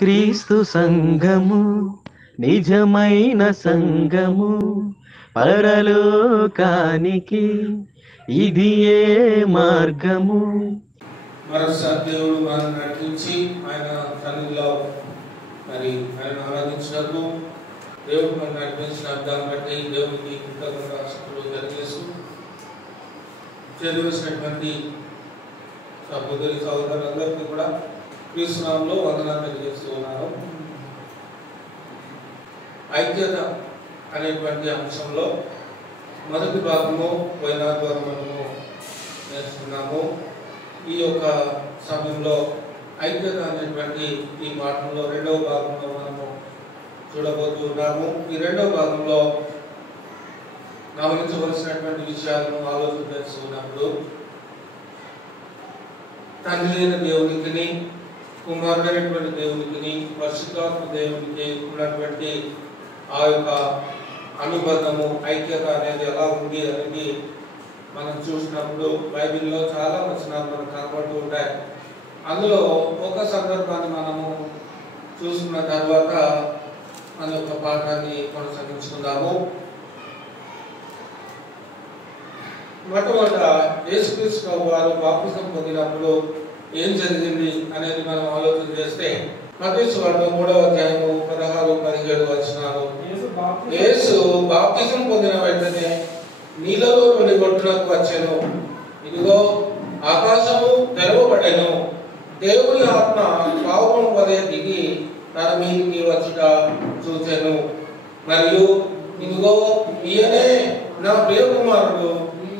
క్రీస్తు సంఘము నిజమైన సంఘము, పరలోకానికి ఇది ఏ మార్గము. మరోసారి దేవుడు మనం నడిపించి ఆయన సన్నిధిలో మరి ఆయన ఆరాధించినప్పుడు దేవుడు మనం నడిపించిన అర్థాన్ని బట్టి దేవుడికి కృతజ్ఞతాస్తుతులు తెలియజేస్తూ చేసినటువంటి సహోదరి సహోదరులందరికీ కూడా క్రీస్తు నామములో వందనాలు తెలియజేస్తూ ఉన్నాను. ఐక్యత అనేటువంటి అంశంలో మొదటి భాగము పోయిన మనము నేర్చుకున్నాము. ఈ యొక్క సమయంలో ఐక్యత అనేటువంటి ఈ పాఠంలో రెండవ భాగంలో మనము చూడబోతున్నాము. ఈ రెండవ భాగంలో గమనించవలసినటువంటి విషయాలను ఆలోచన చేస్తున్నప్పుడు తండ్రి అయిన దేవునికి, కుమారుడైనటువంటి దేవునికి, పరిశుద్ధాత్మ దేవునికి ఉన్నటువంటి ఆ యొక్క అనుబంధము, ఐక్యత అనేది ఎలా ఉంది అనేది మనం చూసినప్పుడు బైబిల్లో చాలా వచనాలు మనకు కనబడుతూ ఉంటాయి. అందులో ఒక సందర్భాన్ని మనము చూసుకున్న తర్వాత మన యొక్క పాఠాన్ని కొనసాగించుకుందాము. మొట్టమొదట యేసుక్రీస్తు వారు బాప్తిసం పొందినప్పుడు ఏం జరిగింది అనేది మనం ఆలోచన చేస్తే మత్తయి సువార్త 3వ అధ్యాయము 16-17 వచనాలు. యేసు బాప్తిసం పొందిన వెంటనే నీళ్ళలో నుండి ఒడ్డునకు వచ్చెను. ఇదిగో ఆకాశము తెరవబడెను. దేవుని ఆత్మ పావురం వలె దిగి తన మీదికి వచ్చుట చూచెను. మరియు ఇదిగో ఈయనే నా ప్రియ కుమారుడు,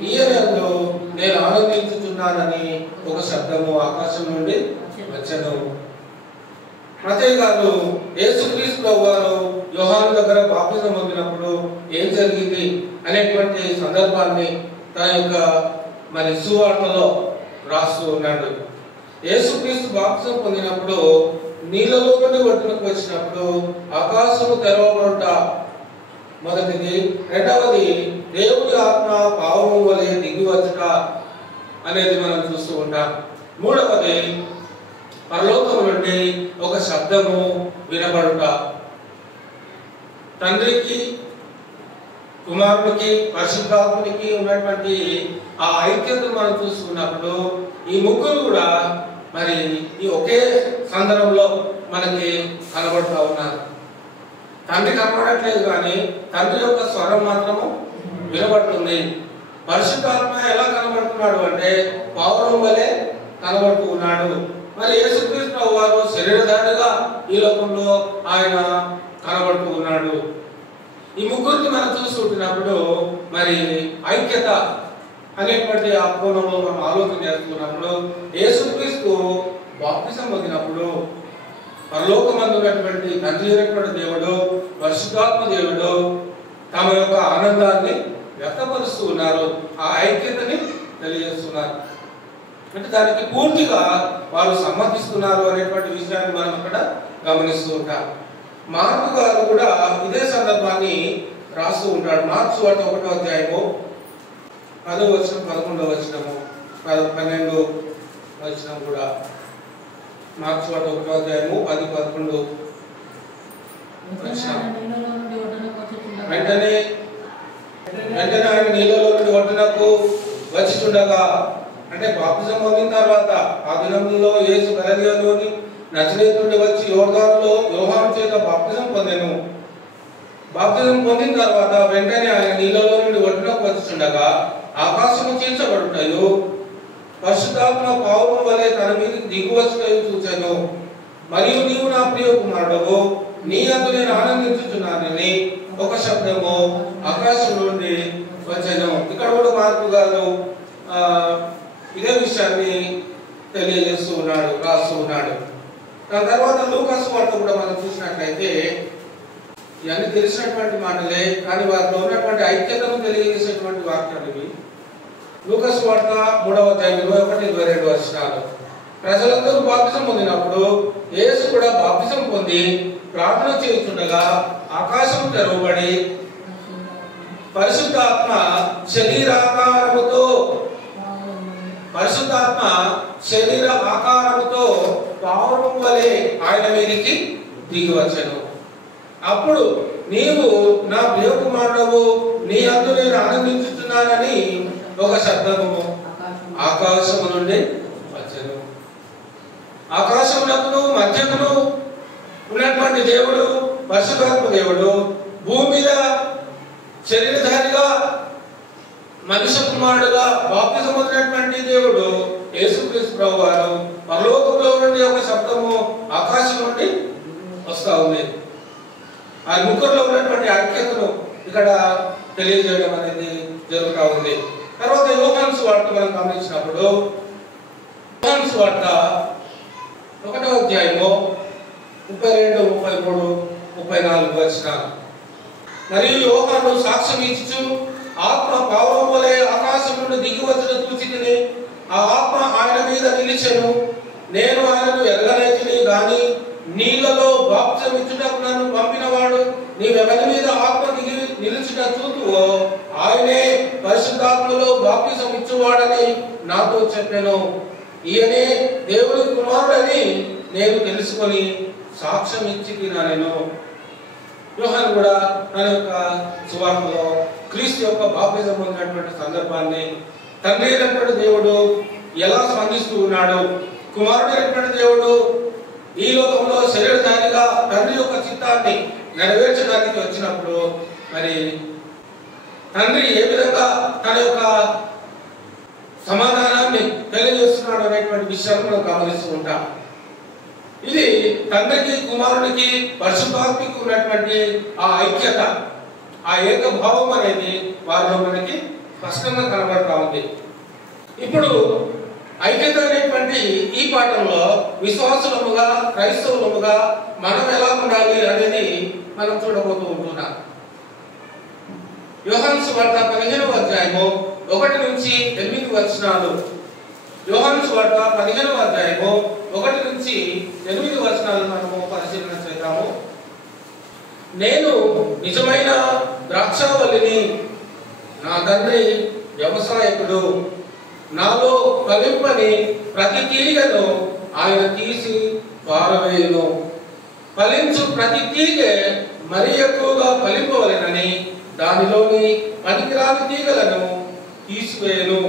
ఈయనందు నేను ఆనందించుచున్నానని ఒక శబ్దము ఆకాశం నుండి వచ్చెను. మత్తయి గారు యేసుక్రీస్తు వారు యోహాను దగ్గర బాప్తిసం పొందినప్పుడు ఏం జరిగింది అనేటువంటి సందర్భాన్ని తన యొక్క మరి సువార్తలో రాస్తూ ఉన్నాడు. యేసుక్రీస్తు బాప్తిసం పొందినప్పుడు నీళ్ళలో నుండి ఒడ్డునకు వచ్చినప్పుడు ఆకాశము తెరవబడుట మొదటిది. రెండవది దేవుని ఆత్మ పావురం వలె దిగి వచ్చుట అనేది మనం చూస్తూ ఉంటాం. మూడవది పరలోకం నుండి ఒక శబ్దము వినబడుట. తండ్రికి, కుమారునికి, పరిశుద్ధాత్మనికి ఉన్నటువంటి ఆ ఐక్యతను మనం చూస్తున్నప్పుడు ఈ ముగ్గురు కూడా మరి ఈ ఒకే సందర్భంలో మనకి కనబడుతూ ఉన్నారు. తండ్రి కనబడట్లేదు కానీ తండ్రి యొక్క స్వరం మాత్రము వినబడుతుంది. పరిశుద్ధాత్మ ఎలా కనబడుతున్నాడు అంటే పావురం వలె కనబడుతూ ఉన్నాడు. మరి యేసుక్రీస్తు వారు శరీరధారిగా ఈ లోకంలో ఆయన కనబడుతూ ఉన్నాడు. ఈ ముగ్గురిని మనం చూస్తుంటున్నప్పుడు మరి ఐక్యత అనేటువంటి ఆ కోణంలో మనం ఆలోచన చేస్తున్నప్పుడు యేసుక్రీస్తు బాప్తిసం పొందినప్పుడు పరలోకమందు ఉన్నటువంటి తండ్రి అయినటువంటి దేవుడు, పరిశుద్ధాత్మ దేవుడు తమ యొక్క ఆనందాన్ని వ్యక్తపరుస్తూ ఉన్నారు. ఆ ఐక్యతని తెలియజేస్తున్నారు. అంటే దానికి పూర్తిగా వారు సమ్మతిస్తున్నారు అనేటువంటి విషయాన్ని మనం అక్కడ గమనిస్తూ ఉంటాం. మార్కు గారు కూడా ఇదే సందర్భాన్ని రాస్తూ ఉంటాడు. మార్కు సువార్త 1వ అధ్యాయము 10వ వచనం, 11వ వచనము, 12వ వచనం కూడా. మార్కు సువార్త 1వ అధ్యాయము 10, 11 వచనం. వెంటనే ఆయన నీళ్ళలో నుండి ఒడ్డునకు వచ్చుచుండగా, అంటే బాప్తిసం పొందిన తర్వాత ఆ దినంలో యేసు గలిలయలోని నజరేతు నుండి వచ్చి యోర్దానులో యోహాను చేత బాప్తిసం పొందెను. బాప్తిసం పొందిన తర్వాత వెంటనే ఆయన నీళ్ళలో నుండి ఒడ్డునకు వచ్చుచుండగా ఆకాశము చీల్చబడుటయు, పరిశుద్ధాత్మ పావురం వలె తన మీద దిగువచ్చుటయు చూచెను. మరియు నీవు నా ప్రియ కుమారుడవు, నీ యందు నేను ఆనందించుచున్నానని ఒక శబ్దము ఆకాశం నుండి వచ్చెను. ఇక్కడ కూడా మార్కు గారు ఇదే విషయాన్ని తెలియజేస్తూ ఉన్నాడు, రాస్తూ ఉన్నాడు. దాని తర్వాత లూకా సువార్త కూడా మనం చూసినట్లయితే ఇవన్నీ తెలిసినటువంటి మాటలే, కానీ వారిలో ఉన్నటువంటి ఐక్యతను తెలియజేసేటువంటి వాక్యాలు ఇవి. లూకా సువార్త 3వ అధ్యాయం 21-22 వచనాలు. ప్రజలందరూ బాప్తిసం పొందినప్పుడు యేసు కూడా బాప్తిసం పొంది ప్రార్థన చేస్తుండగా ఆకాశం తెరవబడి పరిశుద్ధాత్మ శరీర ఆకారముతో పావురం వలె ఆయన మీదికి దిగి వచ్చెను. అప్పుడు నీవు నా ప్రియకుమారుడవు, నీ అందు నేను ఆనందించుతున్నానని ఒక శబ్దము ఆకాశము నుండి వచ్చెను. ఆకాశమునకును మధ్యకును ఉన్నటువంటి దేవుడు పరిశుద్ధాత్మ దేవుడు భూమి మీద శరీరధారిగా మనుష్య కుమారుడుగా బాప్తిజం పొందినటువంటి దేవుడు యేసుక్రీస్తు ప్రభువారు పరలోకంలో నుండి ఒక శబ్దము ఆకాశం నుండి వస్తా ఉంది. ఆ ముగ్గురులో ఉన్నటువంటి ఐక్యతను ఇక్కడ తెలియజేయడం అనేది జరుగుతూ ఉంది. తర్వాత యోహాను సువార్త మనం గమనించినప్పుడు యోహాను సువార్త 1వ అధ్యాయము 32, 33, 34 వచనాలు. మరియు యోహాను సాక్ష్యం ఇచ్చు, ఆత్మ పావురం వలె ఆకాశం నుండి దిగి వచ్చిన చూచితిని. ఆ ఆత్మ ఆయన మీద నిలిచెను. నేను ఆయనను ఎరగలేదని గాని నీళ్లలో బాప్తిజం ఇచ్చుటకు నన్ను పంపినవాడు నీవెవరి మీద ఆత్మ దిగి నిలిచుట చూతువో ఆయనే పరిశుద్ధాత్మలో బాప్తిజం ఇచ్చువాడని నాతో చెప్పాను. ఈయనే దేవుని కుమారుడని నేను తెలుసుకొని సాక్ష్యం ఇచ్చి తినాను. యోహాను కూడా తన యొక్క సువార్తలో క్రీస్తు యొక్క బాప్తిజం పొందినటువంటి సందర్భాన్ని తండ్రి అయినటువంటి దేవుడు ఎలా స్పందిస్తూ ఉన్నాడు, కుమారుడైనటువంటి దేవుడు ఈ లోకంలో శరీరధారిగా తండ్రి యొక్క చిత్తాన్ని నెరవేర్చడానికి వచ్చినప్పుడు మరి తండ్రి ఏ విధంగా తన యొక్క సమాధానాన్ని తెలియజేస్తున్నాడు అనేటువంటి విషయాన్ని మనం గమనిస్తూ ఉంటాం. ఇది తండ్రికి కుమారునికి పరిశుద్ధాత్మకు ఉన్నటువంటి ఆ ఐక్యత, ఆ ఏకభావం అనేది వారిలో మనకి స్పష్టంగా కనబడతా ఉంది. ఇప్పుడు ఐక్యత అనేటువంటి ఈ పాఠంలో విశ్వాసులముగా క్రైస్తవులముగా మనం ఎలా ఉండాలి అనేది మనం చూడబోతూ ఉంటున్నాం. యోహాను సువార్త 15వ అధ్యాయము 1 నుంచి 8 వచనాలు. యోహాను సువార్త 15వ అధ్యాయము 1 నుంచి 8 వచనాలు మనము పరిశీలన చేద్దాము. నేను నిజమైన ద్రాక్షావల్లిని, నా తండ్రి వ్యవసాయకుడు. నాలో ఫలింపని ప్రతి తీగను ఆయన తీసి పారవేయును. ఫలించు ప్రతి తీగె మరి ఎక్కువగా ఫలింపవలెనని దానిలోని పనికిరాని తీగలను తీసివేయను.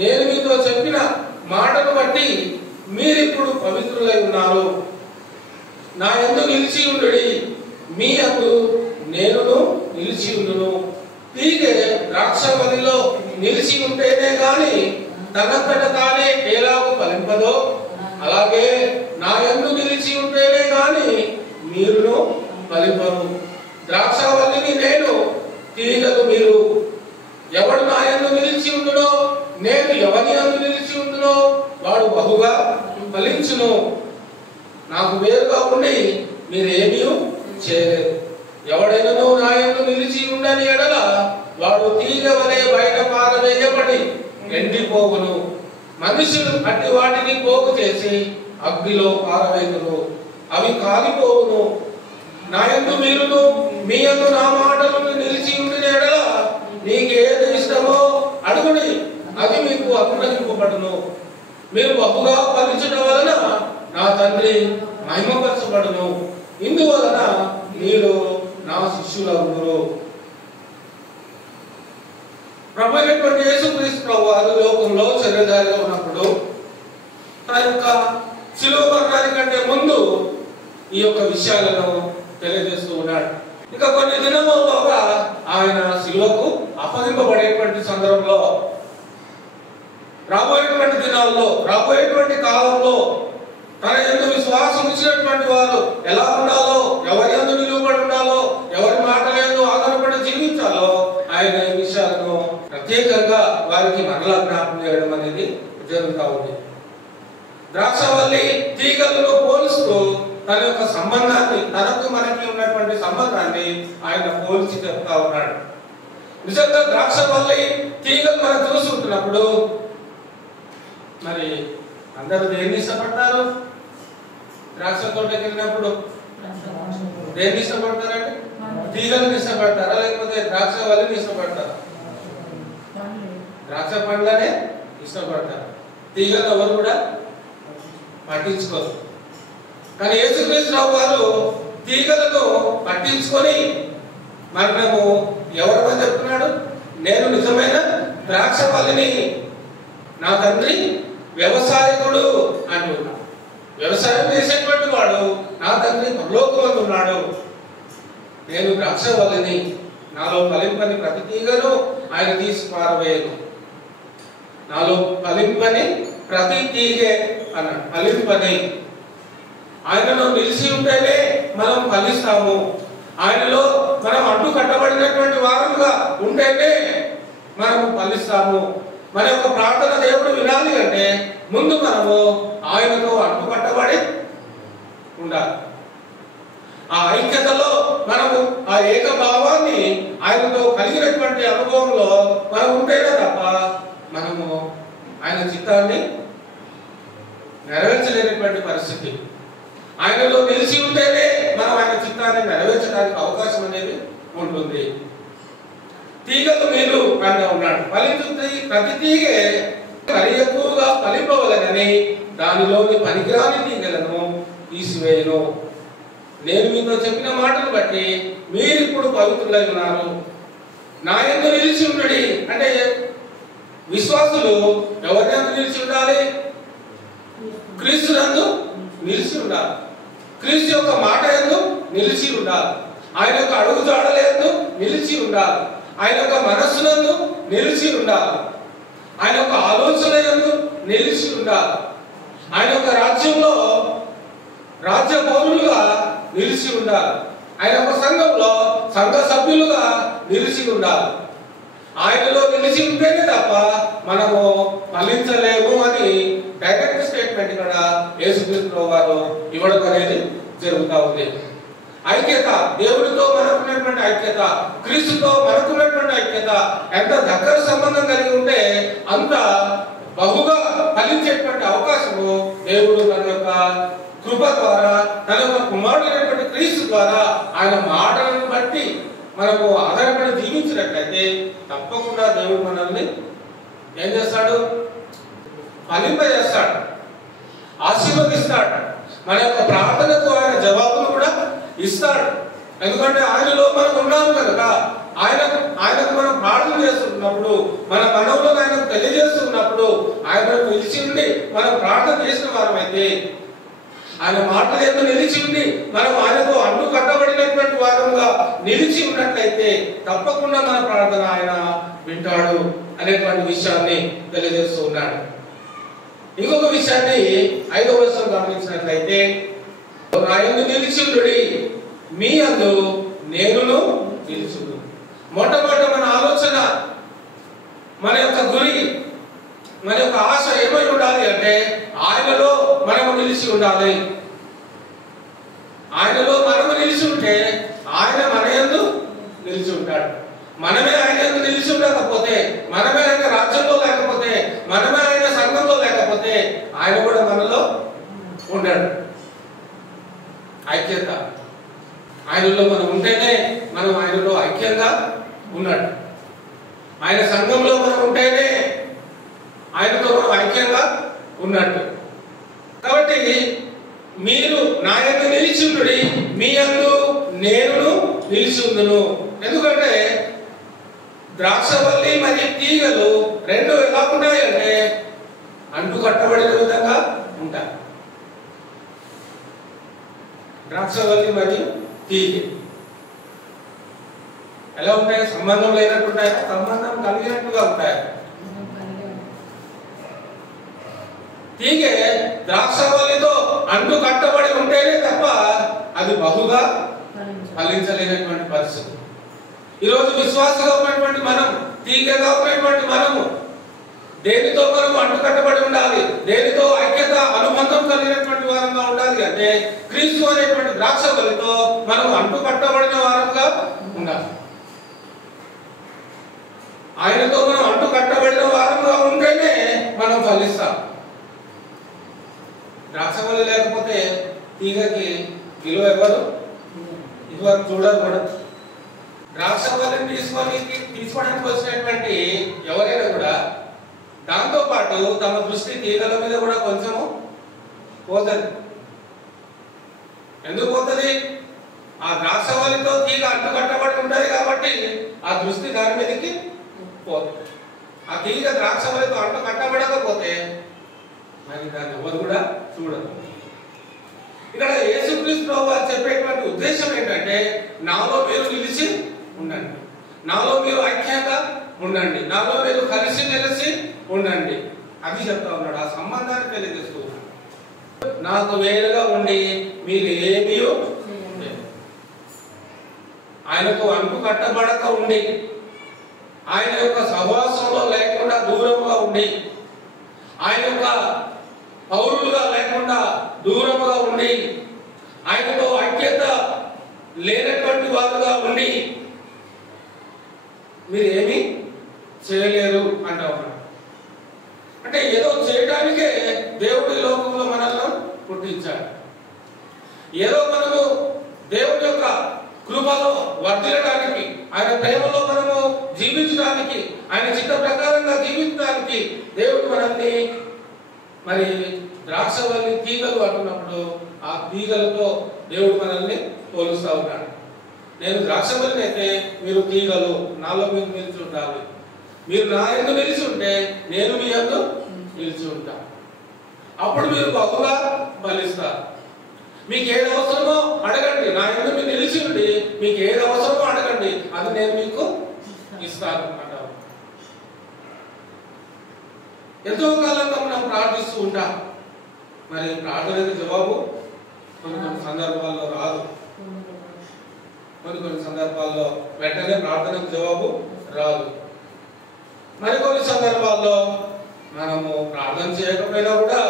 నేను మీతో చెప్పిన మాటను బట్టి మీరిప్పుడు పవిత్రులై ఉన్నారు. నా యందు నిలిచి ఉండుడి, మీ యందు నేనును నిలిచి ఉండును. తీగె ద్రాక్షవల్లిలో నిలిచి ఉంటేనే గాని తనంతట తానే ఎలాగో ఫలింపదో అలాగే నా యందు నిలిచి ఉంటేనే గాని మీరును ఫలింపరు. ద్రాక్షవల్లిని నేను, తీగలు మీరు. ఎవడు నా యందు నిలిచి ఉండునో, నేను ఎవరి యందు నిలిచి ఉండునో వాడు బహుగా ఫలించును. నాకు వేరుగా ఉండి మీరేమీ చేయలేరు. ఎవడైనను నా యందు నిలిచి ఉండని ఎడల వాడు తీగ వలె బయట పారవేయబడి ఎండిపోవును. మనుషులు అట్టి వాటిని పోగు చేసి అగ్నిలో పారవేయును, అవి కాలిపోవును. నా యందు మీరును, మీ యందు నా మాటలను నిలిచి ఉండిన ఎడల నీకేది ఇష్టమో అడుగుడి, అది మీకు అనుగ్రహింపబడును. మీరు బహుగా ఫలించడం వలన నా తండ్రి మహిమపరచబడును. ఇందువలన మీరు నా శిష్యులవుదురు. ప్రభు అయినటువంటి యేసుక్రీస్తు ప్రభువారు లోకంలో శరీరధారిగా ఉన్నప్పుడు తన యొక్క శిలువ మరణానికంటే ముందు ఈ యొక్క విషయాలను తెలియజేస్తూ ఉన్నాడు. ఇక కొన్ని దినములుగా ఆయన శిలువకు అప్పగింపబడేటువంటి సందర్భంలో రాబోయేటువంటి దినాల్లో, రాబోయేటువంటి కాలంలో తన యందు విశ్వాసం ఇచ్చినటువంటి వారు ఎలా ఉండాలో, ఎవరి యందు నిలువబడి ఉండాలో, ఎవరి మాటల యందు ఆధారపడి జీవించాలో ఆయన ఈ విషయాలను ప్రత్యేకంగా వారికి మరలా జ్ఞాపకం చేయడం అనేది జరుగుతూ ఉంది. ద్రాక్షవల్లి తీగలను పోలుస్తూ తన యొక్క సంబంధాన్ని, తనకు మనకి ఉన్నటువంటి సంబంధాన్ని ఆయన పోల్చి చెప్తా ఉన్నాడు. నిజంగా ద్రాక్షవల్లి తీగలు మనం చూసుకుంటున్నప్పుడు మరి అందరూ దేన్ని ఇష్టపడతారు? ద్రాక్ష తోటకి వెళ్ళినప్పుడు దేన్ని ఇష్టపడతారండి? తీగలను ఇష్టపడతారా లేకపోతే ద్రాక్ష వల్లిని ఇష్టపడతారా? ద్రాక్ష పండ్లనే ఇష్టపడతారు. తీగలు ఎవరు కూడా పట్టించుకోరు. కానీ యేసుక్రీస్తురావు వారు తీగలను పట్టించుకొని మనము ఎవరమని చెప్తున్నాడు? నేను నిజమైన ద్రాక్షవల్లిని, నా తండ్రి వ్యవసాయకుడు అంటున్నాడు. వ్యవసాయం చేసేటువంటి వాడు నా తండ్రి పరలోకమందు ఉన్నాడు. నేను ద్రాక్షవల్లిని, నాలో ఫలింపని ప్రతి తీగను ఆయన తీసి పారవేయను. నాలో ఫలింపని ప్రతి తీగే అన్నాడు. ఫలింపని ఆయనలో నిలిచి ఉంటేనే మనం ఫలిస్తాము. ఆయనలో మనం అడ్డు కట్టబడినటువంటి వారముగా ఉంటేనే మనము ఫలిస్తాము. మన యొక్క ప్రార్థన దేవుడు వినాలి అంటే ముందు మనము ఆయనతో అడ్డు కట్టబడి ఉండాలి. ఆ ఐక్యతలో మనము ఆ ఏకభావాన్ని ఆయనతో కలిగినటువంటి అనుభవంలో మనం ఉంటేనే తప్ప మనము ఆయన చిత్తాన్ని నెరవేర్చలేనటువంటి పరిస్థితి. ఆయనలో నిలిచి ఉంటేనే మనం ఆయన చిత్తాన్ని నెరవేర్చడానికి అవకాశం అనేది ఉంటుంది. తీగలు మీరు అంటూ ఉన్నాడు. ఫలించుతాయి ప్రతి తీగే మరి ఎక్కువగా ఫలింపవలనని దానిలోని పనికిరాని తీగలను తీసివేయను. నేను మీతో చెప్పిన మాటలు బట్టి మీరు ఇప్పుడు పవిత్రులై ఉన్నారు. నా యందు నిలిచి ఉండుడి అంటే విశ్వాసులు ఎవరి యందు నిలిచి ఉండాలి? క్రీస్తు యందు నిలిచి ఉండాలి. క్రీస్తు యొక్క మాట యందు నిలిచి ఉండాలి. ఆయన యొక్క అడుగుజాడల యందు నిలిచి ఉండాలి. ఆయన యొక్క మనస్సునందు నిలిచి ఉండాలి. ఆయన యొక్క ఆలోచన యందు నిలిచి ఉండాలి. ఆయన యొక్క రాజ్యంలో రాజ్య పౌరులుగా నిలిచి ఉండాలి. ఆయన యొక్క సంఘంలో సంఘ సభ్యులుగా నిలిచి ఉండాలి. ఆయనలో నిలిచి ఉంటేనే తప్ప మనము ఫలించలేము అని డైరెక్ట్ స్టేట్మెంట్ ఇక్కడ యేసుక్రీస్తు వారు ఇవ్వడం అనేది జరుగుతూ ఉంది. ఐక్యత, దేవుడితో మనకున్నటువంటి ఐక్యత, క్రీస్తుతో మనకున్నటువంటి ఐక్యత ఎంత దగ్గర సంబంధం కలిగి ఉంటే అంత బహుగా ఫలించేటువంటి అవకాశము దేవుడు తన యొక్క కృప ద్వారా, తన యొక్క కుమారుడైనటువంటి క్రీస్తు ద్వారా ఆయన మాటలను బట్టి మనము ఆధారపడి జీవించినట్లయితే తప్పకుండా దేవుడు మనల్ని ఏం చేస్తాడు? ఫలింపజేస్తాడు, ఆశీర్వదిస్తాడు. మన యొక్క ప్రార్థనకు ఆయన జవాబును కూడా ఇస్తాడు. ఎందుకంటే ఆయనలో మనం ఉన్నాము కనుక ఆయనకు మనం ప్రార్థన చేస్తున్నప్పుడు, మన మనవులను ఆయనకు తెలియజేస్తున్నప్పుడు, ఆయనకు నిలిచి ఉండి మనం ప్రార్థన చేసిన వారమైతే, ఆయన మాటలు ఎందుకు నిలిచి ఉండి మనం ఆయనతో అడ్డు కట్టబడినటువంటి వారముగా నిలిచి ఉన్నట్లయితే తప్పకుండా మన ప్రార్థన ఆయన వింటాడు అనేటువంటి విషయాన్ని తెలియజేస్తూ ఉన్నాడు. ఇంకొక విషయాన్ని 5వ వచనం గమనించినట్లయితే, నా యందు నిలిచి ఉండుడి, మీ యందు నేనును నిలిచుండు. మొట్టమొదటి మన ఆలోచన, మన యొక్క గురి, మన యొక్క ఆశ ఏమై ఉండాలి అంటే ఆయనలో మనము నిలిచి ఉండాలి. ఆయనలో మనము నిలిచి ఉంటే ఆయన మన యందు నిలిచి ఉంటాడు. మనమే ఆయన యందు నిలిచి ఉండకపోతే, మనమే ఆయన రాజ్యంలో లేకపోతే, మనమే ఆయన సంఘంలో లేకపోతే ఆయన కూడా మనలో ఉంటాడు. ఐక్యత, ఆయనలో మనం ఉంటేనే మనం ఆయనలో ఐక్యంగా ఉన్నాడు. ఆయన సంఘంలో మనం ఉంటేనే ఆయనతో మనం ఐక్యంగా ఉన్నట్టు. కాబట్టి మీరు నా యందు నిలిచి ఉండుడి, మీ యందు నేను నిలిచి ఉందును. ఎందుకంటే ద్రాక్షవల్లి మరియు తీగలు రెండు ఎలా ఉంటాయి అంటే అంటు కట్టబడిన విధంగా ఉంటాయి. ద్రాక్షవల్లి మరియు తీగ ఎలా ఉంటాయి? సంబంధం లేనట్టు ఉంటాయా? సంబంధం కలిగినట్టుగా ఉంటాయి. తీగే ద్రాక్షవల్లితో అంటు కట్టబడి ఉంటేనే తప్ప అది బహుగా ఫలించలేనటువంటి పరిస్థితి. ఈరోజు విశ్వాసంగా ఉన్నటువంటి మనం, తీగగా ఉన్నటువంటి మనము దేనితో మనం అంటు కట్టబడి ఉండాలి, దేనితో ఐక్యత అనుబంధం కలిగినటువంటి వారంగా ఉండాలి అంటే క్రీస్తు అనేటువంటి ద్రాక్షవల్లితో మనం అంటు కట్టబడిన వారంగా ఉండాలి. ఆయనతో మనం అంటు కట్టబడిన వారంగా ఉంటేనే మనం ఫలిస్తాం. ద్రాక్షవల్లి లేకపోతే తీగకి విలువ ఎవరు ఇదివరకు చూడరు కూడా. ద్రాక్షవల్లిని తీసుకోవడానికి వచ్చినటువంటి ఎవరైనా కూడా దాంతో పాటు తమ దృష్టి తీగల మీద కూడా కొంచెము పోతుంది. ఎందుకు పోతుంది? ఆ ద్రాక్షవల్లితో తీగ అంటుకట్టబడి ఉంటుంది కాబట్టి ఆ దృష్టి దాని మీదకి పోతుంది. ఆ తీగ ద్రాక్షవల్లితో అంటు కట్టబడకపోతే మరి దాన్ని ఎవరు కూడా చూడరు. ఇక్కడ యేసుక్రీస్తు ప్రభువు చెప్పేటువంటి ఉద్దేశం ఏంటంటే, నాలో మీరు నిలిచి ఉండండి, నాలో మీరు ఐక్యంగా ఉండండి, నాలో మీరు కలిసి మెలిసి ఉండండి, అది చెప్తా ఉన్నాడు. ఆ సంబంధాన్ని తెలియజేస్తూ ఉన్నాడు. నాకు వేరుగా ఉండి మీరు ఏమీ ఆయనతో అంటు కట్టబడక ఉండి, ఆయన యొక్క సహవాసంలో లేకుండా దూరంగా ఉండి, ఆయన యొక్క పౌరులుగా లేకుండా దూరంగా ఉండి, ఆయనతో ఐక్యత లేనటువంటి వారుగా ఉండి మీరు ఏమీ చేయలేరు అంటా ఉన్నాడు. అంటే ఏదో చేయడానికే దేవుడి లోకంలో మనల్ని పుట్టించాడు. ఏదో మనము దేవుడి యొక్క కృపలో వర్ధిల్లడానికి, ఆయన ప్రేమలో మనము జీవించడానికి, ఆయన చిత్త ప్రకారంగా జీవించడానికి దేవుడు మనల్ని మరి ద్రాక్షవల్లి తీగలు అంటున్నప్పుడు ఆ తీగలతో దేవుడు మనల్ని పోలుస్తూ ఉన్నాడు. నేను ద్రాక్షవల్లిని అయితే మీరు తీగలు, నాలో మీరు నిలిచి ఉండాలి, మీరు నా యందు నిలిచి ఉంటే నేను మీ యందు నిలిచి ఉంటా, అప్పుడు మీరు బహుగా ఫలిస్తారు. మీకు ఏది అవసరమో అడగండి, నా యందు మీరు నిలిచి ఉండి మీకు ఏది అవసరమో అడగండి, అది నేను మీకు ఇస్తాను అంటారు. ఎంతో కాలంగా మనం ప్రార్థిస్తూ ఉంటాం. మరి ప్రార్థనకి జవాబు కొన్ని సందర్భాల్లో రాదు, కొన్ని సందర్భాల్లో వెంటనే ప్రార్థనకు జవాబు రాదు. మరికొన్ని సందర్భాల్లో మనము ప్రార్థన చేయకపోయినా కూడా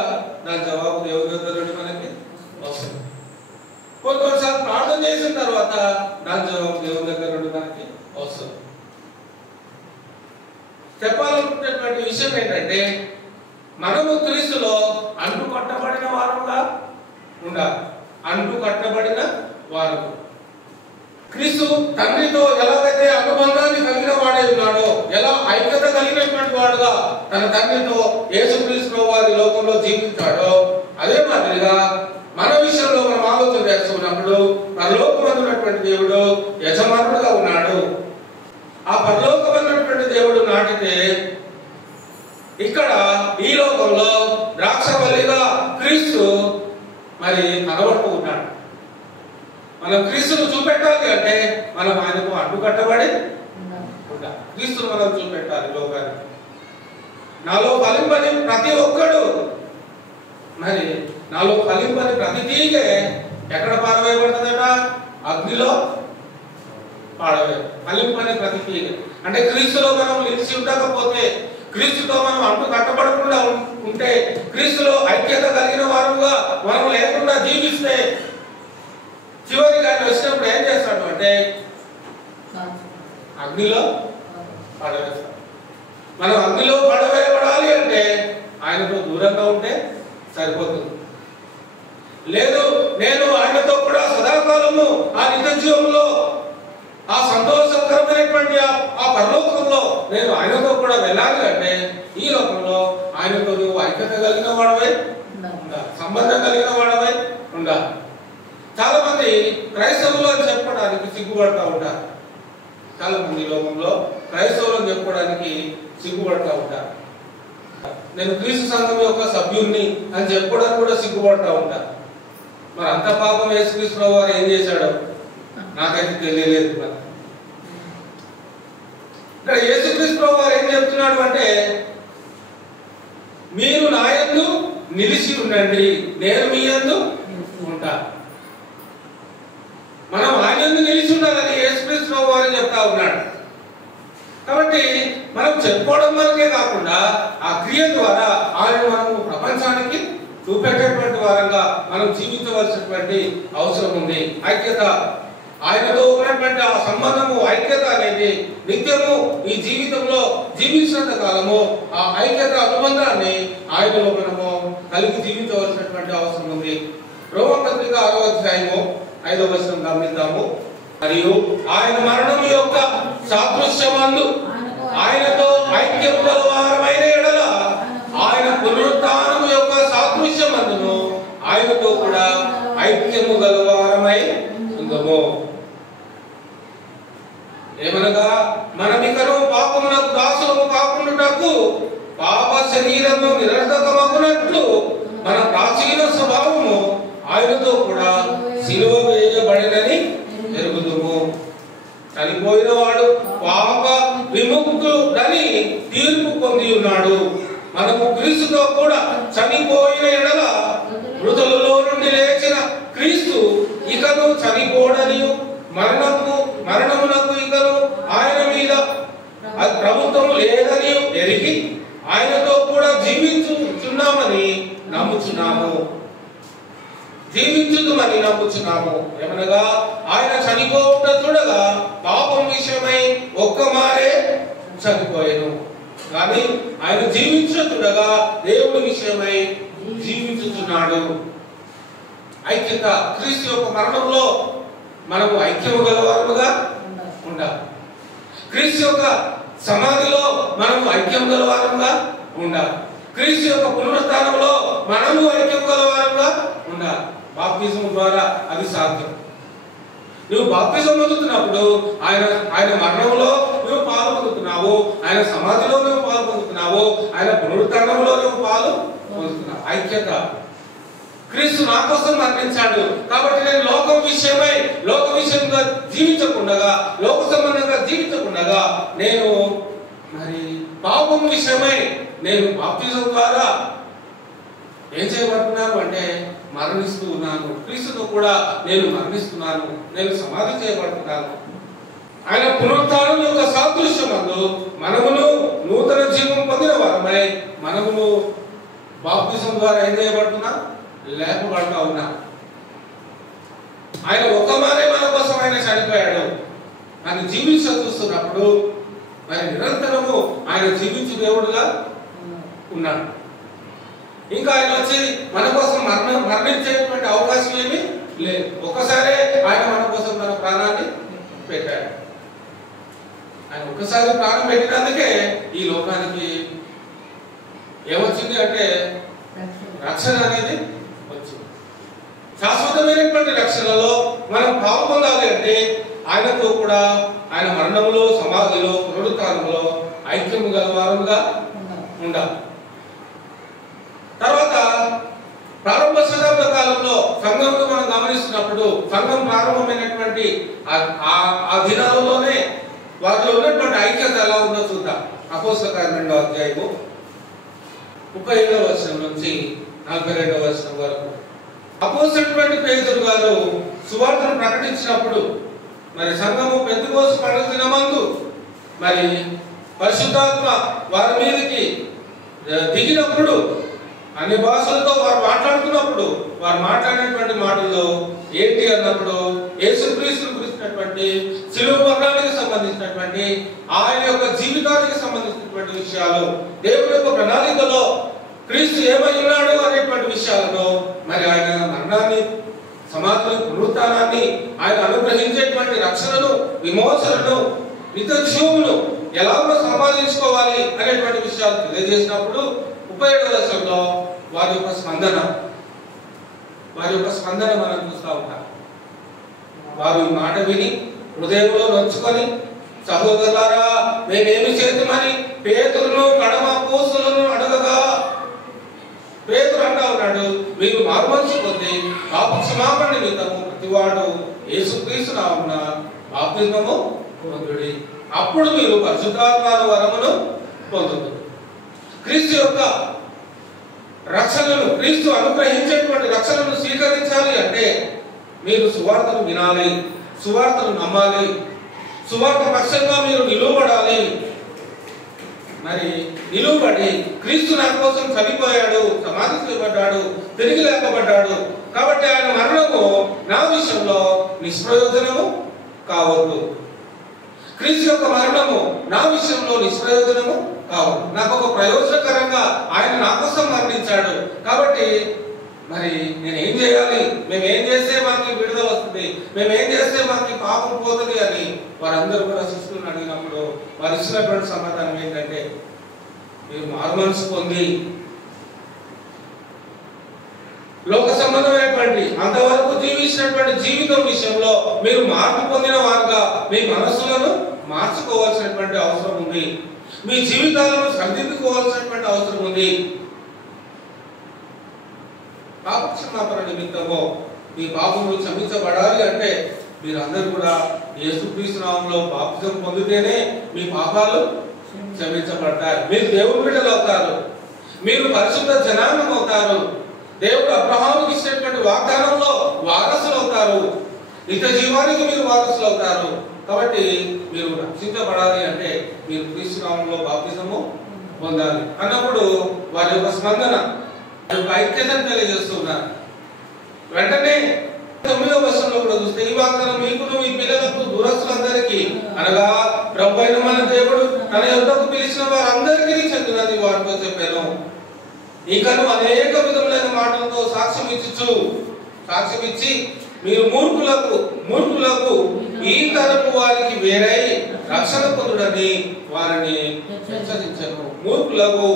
దాని జవాబు దేవుని దగ్గర నుండి మనకి వస్తుంది. కొన్నిసార్లు ప్రార్థన చేసిన తర్వాత దాని జవాబు దేవుని దగ్గర నుండి మనకి వస్తుంది. చెప్పాలనుకున్నటువంటి విషయం ఏంటంటే, మనము క్రీస్తులో అంటు కట్టబడిన వారుగా ఉండాలి. అంటు కట్టబడిన వారు క్రీస్తు తండ్రితో ఎలాగైతే అనుబంధాన్ని కలిగిన వాడే ఉన్నాడో, ఎలా ఐక్యత కలిగినటువంటి వాడుగా తన తండ్రితో యేసుక్రీస్తు వారి లోకంలో జీవించాడో, అదే మాదిరిగా మన విషయంలో మనం ఆలోచన చేస్తున్నప్పుడు పరలోకమందున్నటువంటి దేవుడు యజమానుడుగా ఉన్నాడు. ఆ పరలోకమైనటువంటి దేవుడు నాటితే ఇక్కడ ఈ లోకంలో ద్రాక్షవల్లిగా క్రీస్తు మరి కనబడుతూ ఉన్నాడు. మనం క్రీస్తును చూపెట్టాలి అంటే మనం ఆయనకు అడ్డు కట్టబడి ఉండాలి. క్రీస్తును మనం చూపెట్టాలి లోకానికి. నాలో ఫలింపని ప్రతి ఒక్కడు, మరి నాలో ఫలింపని ప్రతి తీగే ఎక్కడ పారవేయబడుతుందట? అగ్నిలో పాడవే. ఫలింపని ప్రతి తీగ అంటే క్రీస్తులో మనం నిలిచి ఉండకపోతే, క్రీస్తుతో మనం అంటు కట్టబడకుండా ఉంటే, క్రీస్తులో ఐక్యత కలిగిన వారుగా మనం లేకుండా జీవిస్తే చివరికి ఆయన వచ్చినప్పుడు ఏం చేస్తాడు అంటే అగ్నిలో పడవేస్తాడు. మనం అగ్నిలో పడవేయబడాలి అంటే ఆయనతో దూరంగా ఉంటే సరిపోతుంది. లేదు, నేను ఆయనతో కూడా సదాకాలము ఆ నిత్య జీవంలో, ఆ సంతోషకరమైనటువంటి ఆ పరలోకంలో నేను ఆయనతో కూడా వెళ్ళాలి అంటే ఈ లోకంలో ఆయనతో నువ్వు ఐక్యత కలిగిన వాడవై ఉండాలి, సంబంధం కలిగిన వాడవై ఉండాలి. చాలా మంది క్రైస్తవులు అని చెప్పుకోవడానికి సిగ్గుపడతా ఉంటారు. చాలా మంది లోకంలో క్రైస్తవులు అని చెప్పుకోవడానికి సిగ్గుపడతా ఉంటారు. నేను క్రీస్తు సంఘం యొక్క సభ్యుణ్ణి అని చెప్పుకోవడానికి కూడా సిగ్గుపడతా ఉంటారు. మరి అంత పాపం యేసుక్రీస్తు వారు ఏం చేశాడో నాకైతే తెలియలేదు. ఇక్కడ యేసుక్రీస్తు వారు ఏం చెప్తున్నాడు అంటే, మీరు నా యందు నిలిచి ఉండండి, నేను మీ యందు ఉంటా. మనం ఆయన యందు నిలిచి ఉండాలని యేసుక్రీస్తు వారు చెప్తా ఉన్నాడు. కాబట్టి మనం చెప్పుకోవడం వరకే కాకుండా ఆ క్రియ ద్వారా ఆయన మనము ప్రపంచానికి చూపెట్టేటువంటి వారంగా మనం జీవించవలసినటువంటి అవసరం ఉంది. ఐక్యత, ఆయనతో ఉన్నటువంటి ఆ సంబంధము, ఐక్యత అనేది నిత్యము ఈ జీవితంలో జీవించినంత కాలము ఆ ఐక్యత అనుబంధాన్ని ఆయనలో మనము కలిగి జీవించవలసినటువంటి అవసరం ఉంది. రోమపత్రిక 6వ అధ్యాయము 5వ వచనం గమనిద్దాము. మరియు ఆయన మరణం యొక్క సాదృశ్యమందు ఆయనతో ఐక్యము గలవారమైన ఎడల ఆయన పునరుత్థానము యొక్క సాదృశ్యమందును ఆయనతో కూడా ఐక్యము గలవారు ఉందమో. ఏమనగా మనమికను పాపమునకు దాసులము కాకుండాకు పాప శరీరము నిరర్ధకమగునట్లు మన ప్రాచీన స్వభావము ఆయనతో కూడా సిలువ వేయబడినని ఎరుగుదుము. చనిపోయిన వాడు పాప విముక్తుడని తీర్పు పొంది ఉన్నాడు. మనము క్రీస్తుతో కూడా చనిపోయిన ఎడల మృతులలో నుండి లేచిన క్రీస్తు ఇకను చనిపోడని మరణమునకు ఇకను ఆయన మీద ప్రభుత్వము లేదని ఎరిగి ఆయనతో కూడా జీవించుచున్నామని నమ్ముచున్నాము. ఏమనగా ఆయన చనిపోవుట చూడగా పాపం విషయమై ఒక్క మారే చనిపోయాను, కానీ ఆయన జీవించు చూడగా దేవుడి విషయమై జీవించుచున్నాడు. ఐక్యత క్రీస్తు యొక్క మరణంలో మనము ఐక్యము గలవారుగా ఉండాలి. క్రీస్తు యొక్క సమాధిలో మనము ఐక్యం గలవారుగా ఉండాలి. క్రీస్తు యొక్క పునరుత్థానంలో మనము ఐక్యం గలవారుగా ఉండాలి. బాప్తిజం ద్వారా అది సాధ్యం. నువ్వు బాప్తిజం పొందుతున్నప్పుడు ఆయన మరణంలో నువ్వు పాలు పొందుతున్నావు, ఆయన సమాధిలో నువ్వు పాలు పొందుతున్నావు, ఆయన పునరుత్థానంలో నువ్వు పాలు పొందుతున్నావు. ఐక్యత. క్రీస్తు నా కోసం మరణించాడు కాబట్టి నేను లోకం విషయంగా జీవించకుండా, లోక సంబంధంగా జీవించకుండా నేను మరి పాపం విషయమై నేను బాప్తిజం ద్వారా ఏం చేయబడుతున్నాను అంటే మరణిస్తూ ఉన్నాను. క్రీస్తుతో కూడా నేను మరణిస్తున్నాను, నేను సమాధి చేయబడుతున్నాను. ఆయన పునరుత్థానం యొక్క సాదృశ్యమందు మనమును నూతన జీవం పొందిన వారమై మనమును బాప్తిజం ద్వారా ఏం చేయబడుతున్నా, లేపబడుతూ ఉన్నా. ఆయన ఒక్కమారే మన కోసం ఆయన చనిపోయాడు. ఆయన చూస్తున్నప్పుడు మరి నిరంతరము ఆయన జీవించు దేవుడుగా ఉన్నాడు. ఇంకా ఆయన వచ్చి మన కోసం మరణించేటువంటి అవకాశం ఏమీ లేదు. ఒక్కసారే ఆయన మన కోసం తన ప్రాణాన్ని పెట్టాడు. ఆయన ఒక్కసారి ప్రాణం పెట్టినందుకే ఈ లోకానికి ఏమొచ్చింది అంటే రక్షణ అనేది వచ్చింది. శాశ్వతమైనటువంటి రక్షణలో మనం పాలు పొందాలి అంటే ఆయనతో కూడా ఆయన మరణంలో, సమాధిలో, పునరుత్థానంలో ఐక్యము గలవారుగా ఉండాలి. తర్వాత ప్రారంభ శతాబ్ద కాలంలో సంఘంలో మనం గమనిస్తున్నప్పుడు సంఘం ప్రారంభమైనటువంటి ఆ దినాలలోనే వారిలో ఉన్నటువంటి ఐక్యత ఎలా ఉందో చూద్దాం. అపోస్తల కార్యం 2వ అధ్యాయము 37వ వచనం నుంచి 42వ వచనం వరకు. అపోస్తలుడైన పేతురు గారు సువార్తను ప్రకటించినప్పుడు మరి సంఘము పెంతెకోస్తు పండుగ దినమందు మరి పరిశుద్ధాత్మ వారి మీదకి దిగినప్పుడు అన్ని భాషలతో వారు మాట్లాడుతున్నప్పుడు వారు మాట్లాడినటువంటి మాటల్లో ఏంటి అన్నప్పుడు యేసుక్రీస్తును గురించినటువంటి శిలువ మరణానికి సంబంధించినటువంటి ఆయన యొక్క జీవితానికి సంబంధించినటువంటి విషయాలు, దేవుని యొక్క ప్రణాళికలో క్రీస్తు ఏమై ఉన్నాడు అనేటువంటి విషయాలను, మరి ఆయన మరణాన్ని, సమాధిని, పునరుత్థానాన్ని, ఆయన అనుగ్రహించేటువంటి రక్షణను, విమోచనను, నిత్య జీవమును ఎలాగో సంపాదించుకోవాలి అనేటువంటి విషయాలు తెలియజేసినప్పుడు 37వ వచనంలో వారి యొక్క స్పందన మనం చూస్తూ ఉంటాం. వారు ఈ మాట విని హృదయంలో నొచ్చుకొని, సహోదరులారా మేమేమి చేద్దామని పేతురును కడమ అపోస్తలులను అడగగా, పేతురు అంటా ఉన్నాడు, మీరు మారుమనసు పొంది పాప క్షమాపణ నిమిత్తము ప్రతివాడు యేసుక్రీస్తు నామమున బాప్తిస్మము పొందుడి, అప్పుడు మీరు పరిశుద్ధాత్మ వరమును పొందుతారు. క్రీస్తు యొక్క రక్షణను, క్రీస్తు అనుగ్రహించేటువంటి రక్షణను స్వీకరించాలి అంటే మీరు సువార్తను వినాలి, సువార్తను నమ్మాలి, సువార్త పక్షంగా మీరు నిలువబడాలి. మరి నిలువబడి క్రీస్తు నా కోసం చనిపోయాడు, సమాధి చేయబడ్డాడు, తిరిగి లేపబడ్డాడు కాబట్టి ఆయన మరణము నా విషయంలో నిష్ప్రయోజనము కావద్దు. క్రీస్తు యొక్క మరణము నా విషయంలో నిష్ప్రయోజనము కావద్దు. నాకు ఒక ప్రయోజనకరంగా ఆయన నా కోసం మరణించాడు కాబట్టి మరి నేనేం చేయాలి, మేమేం చేస్తే మాకు విడుదల వస్తుంది, మేమేం చేస్తే మాకు పాపం పోతుంది అని వారందరూ కూడా శిష్యులను అడిగినప్పుడు వారు ఇచ్చినటువంటి సమాధానం ఏంటంటే, మీరు మారుమనసు పొంది లోక సంబంధమైనటువంటి అంతవరకు జీవించినటువంటి జీవితం విషయంలో మీరు మార్పు పొందిన వారుగా మీ మనస్సులను మార్చుకోవాల్సినటువంటి అవసరం ఉంది. మీ జీవితాలను సరిదిద్దుకోవాల్సినటువంటి అవసరం ఉంది. పాప క్షమాపణ నిమిత్తము మీ పాపములు క్షమించబడాలి అంటే మీరందరూ కూడా యేసుక్రీస్తు నామములో బాప్తిజం పొందితేనే మీ పాపాలు క్షమించబడతాయి. మీరు దేవుని బిడ్డలు అవుతారు. మీరు పరిశుద్ధ జనాంగం అవుతారు. దేవుడు అబ్రహాముకి ఇచ్చినటువంటి వాగ్దానంలో వారసులు అవుతారు. నిత్య జీవానికి మీరు వారసులు అవుతారు. కాబట్టి మీరు రక్షించబడాలి అంటే మీరు క్రీస్తు నామములో బాప్తిజము పొందాలి అన్నప్పుడు వారి యొక్క స్పందన, వారి యొక్క ఐక్యతను తెలియజేస్తున్నారు. వెంటనే 9వ వచనంలో కూడా చూస్తే ఈ వాగ్దానం మీకును మీ పిల్లలకు దూరస్తులందరికీ అనగా ప్రభు అయిన మన దేవుడు తన యొద్దకు పిలిచిన వారందరికీ చెందినది వారితో చెప్పాను. ఇకను అనేక విధములైన మాటలతో సాక్ష్యం ఇచ్చి మీరు మూర్ఖులకు ఈ తరపు వారికి వేరై రక్షణ పొందుడని వారిని హెచ్చరించను. మూర్ఖులకు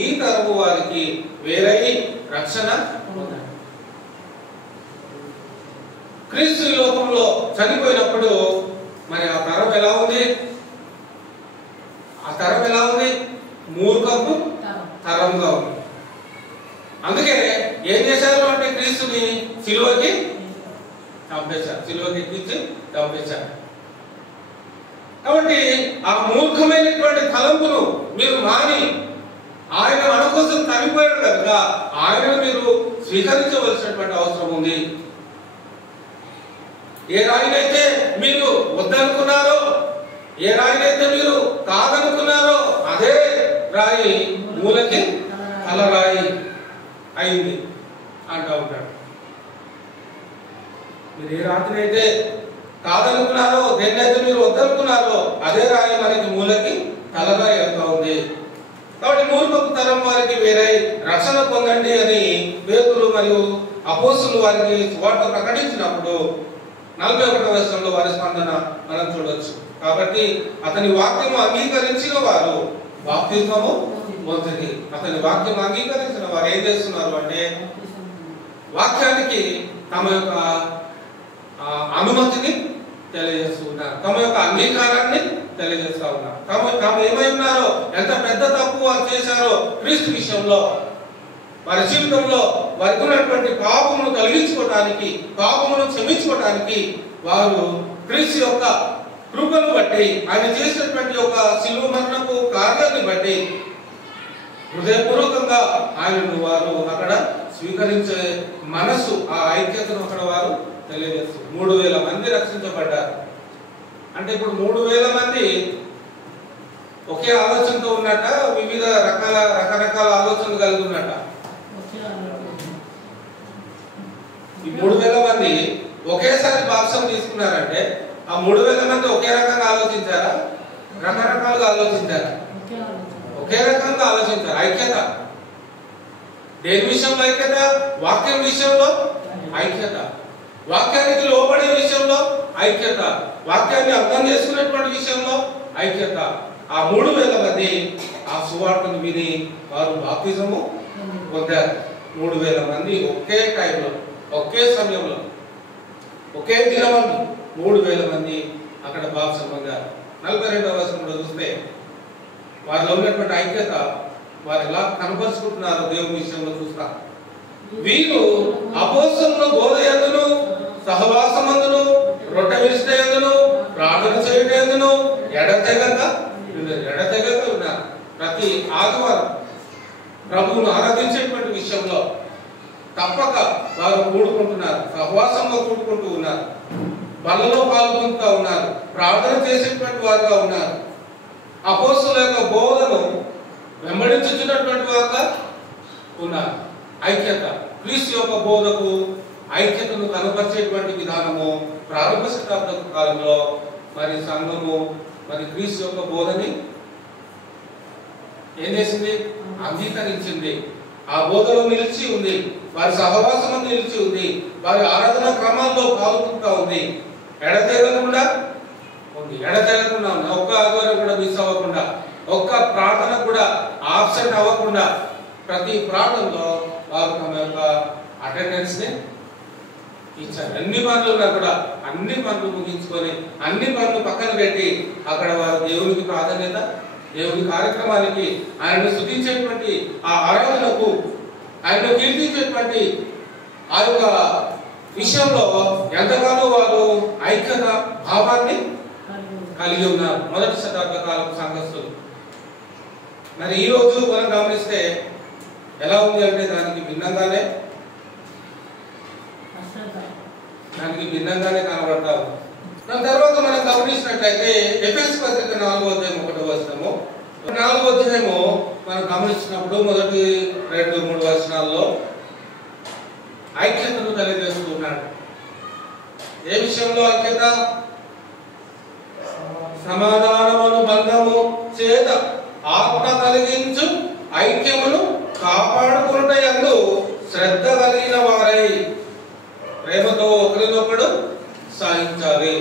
ఈ తరపు వారికి వేరై రక్షణ పొందుడని. క్రీస్తు ఈ లోకంలో చనిపోయినప్పుడు మరి ఆ తరం ఎలా ఉంది? ఆ తరం ఎలా ఉంది? మూర్ఖపు తరంగా ఉంది. అందుకే ఏం చేశారు అంటే క్రీస్తుని సిలువకి చంపేశారు, సిలువకి ఎక్కించి చంపేశారు. కాబట్టి ఆ మూర్ఖమైనటువంటి తలంపును మీరు మాని ఆయన మన కోసం చనిపోయాడు కనుక ఆయనను మీరు స్వీకరించవలసినటువంటి అవసరం ఉంది. ఏ రాయినైతే మీరు వద్దనుకున్నారో, ఏ రాయినైతే మీరు కాదనుకున్నారో అదే రాయి మూలకి తలరాయి అయింది అంటూ ఉంటాడు. మీరు ఏ రాత్రి అయితే కాదనుకున్నారో, దేన్నైతే మీరు వద్దనుకున్నారో అదే రాయి మనకి మూలకి తలరాయి అవుతా ఉంది. కాబట్టి మూర్ఖపు తరం వారికి వేరే రక్షణ పొందండి అని పేతురు మరియు అపోస్తులు వారికి సువార్త ప్రకటించినప్పుడు 41వ వచనంలో వారి స్పందన మనం చూడవచ్చు. కాబట్టి అతని వాక్యము అంగీకరించిన వారు బాప్తిస్మము పొందిరి. అతని వాక్యం అంగీకరించిన వారు ఏం చేస్తున్నారు అంటే వాక్యానికి తమ యొక్క అనుమతిని తెలియజేస్తూ ఉన్నారు, తమ యొక్క అంగీకారాన్ని తెలియజేస్తా ఉన్నారు. తాము ఏమై ఉన్నారో, ఎంత పెద్ద తప్పు వారు చేశారో క్రీస్తు విషయంలో, వారి జీవితంలో వారికి ఉన్నటువంటి పాపమును తొలగించుకోవడానికి, పాపమును క్షమించుకోవడానికి వారు క్రీస్తు యొక్క కృపను బట్టి, ఆయన చేసినటువంటి ఒక శిలువ మరణపు కారణాన్ని బట్టి హృదయపూర్వకంగా ఆయనను వారు అక్కడ స్వీకరించే మనసు, ఆ ఐక్యతను అక్కడ వారు తెలియజేస్తారు. 3000 మంది రక్షించబడ్డారు. అంటే ఇప్పుడు 3000 మంది ఒకే ఆలోచనతో ఉన్నట్ట, వివిధ రకరకాల ఆలోచనలు కలిగి ఉన్నట్ట? ఈ 3000 మంది ఒకేసారి బాప్సం తీసుకున్నారంటే ఆ 3000 మంది ఒకే రకంగా ఆలోచించారా, రకరకాలుగా ఆలోచించారా? ఒకే రకంగా ఆలోచించారు. ఐక్యత దేని విషయంలో ఐక్యత? వాక్యం విషయంలో ఐక్యత, వాక్యానికి లోబడే విషయంలో ఐక్యత, వాక్యాన్ని అర్థం చేసుకునేటువంటి విషయంలో ఐక్యత. ఆ 3000 మంది ఆ సువార్తను విని వారు బాప్తిజము పొందారు. 3000 మంది ఒకే టైంలో, ఒకే సమయంలో, ఒకే దినమందు 3000 మంది అక్కడ బాప్తిజం పొందారు. 42వ వచనంలో చూస్తే వారిలో ఉన్నటువంటి ఐక్యత వారు ఎలా కనపరుచుకుంటున్నారో దేవుని విషయంలో చూస్తాం. వీరు అపోస్తలుల బోధ యందును, సహవాసమందును, రొట్టె విరుచుట యందును, ప్రార్థన చేయుట యందును ఎడతెగక ఉన్నారు. ప్రతి ఆదివారం ప్రభువును ఆరాధించేటువంటి విషయంలో తప్పక వారు కూడుకుంటున్నారు, సహవాసంలో కూడుకుంటూ ఉన్నారు, బలలో పాల్గొంటూ ఉన్నారు, ప్రార్థన చేసేటువంటి వారుగా ఉన్నారు. అపోస్తలుల యొక్క బోధను వెంబడించుతున్నటువంటి వారుగా ఉన్నారు. ఐక్యత, క్రీస్తు యొక్క బోధకు ఐక్యతను కనపరిచేటువంటి విధానము ప్రారంభ శతాబ్ద కాలంలో మరి సంఘము మరి క్రీస్తు యొక్క బోధని ఏం చేసింది? అంగీకరించింది. ఆ బోధలో నిలిచి ఉంది, వారి సహవాసంలో నిలిచి ఉంది, వారి ఆరాధన క్రమాల్లో పాల్గొంటూ ఉంది, ఎడతెగకుండా ఉంది. ఒక్క ఆదివారం కూడా మిస్ అవ్వకుండా, ఒక్క ప్రార్థన కూడా ఆబ్సెంట్ అవ్వకుండా ప్రతి ప్రార్థనలో వారు తమ యొక్క అటెండెన్స్ ని ఇచ్చారు. అన్ని పనులు ఉన్నా కూడా అన్ని పనులు ముగించుకొని అన్ని పనులు పక్కన పెట్టి అక్కడ వారు దేవునికి ప్రాధాన్యత, దేవుని కార్యక్రమానికి, ఆయనను స్తుతించేటువంటి ఆ ఆరాధనకు, ఆయనను కీర్తించేటువంటి ఆ యొక్క విషయంలో ఎంతగానో వారు ఐక్యత భావాన్ని కలిగి ఉన్నారు మొదటి శతాబ్ద కాలం సంఘస్థులు. మరి ఈ రోజు మనం గమనిస్తే ఎలా ఉంది అంటే దానికి భిన్నంగానే కనబడతాము. దాని తర్వాత మనం గమనించినట్లయితే ఎఫెసు పత్రిక 4వ అధ్యాయం 1వ వచనము, 4వ అధ్యాయము మనం గమనించినప్పుడు మొదటి 2-3 వచనాల్లో ఐక్యతను తెలియజేస్తూ ఉన్నాడు. ఏ విషయంలో ఐక్యత? సమాధానమును బంధము చేత ఆత్మ కలిగించు ఐక్యమును కాపాడుకున్నయందు శ్రద్ధ కలిగిన వారై ప్రేమతో ఒకరినొకడు సాధించాలి.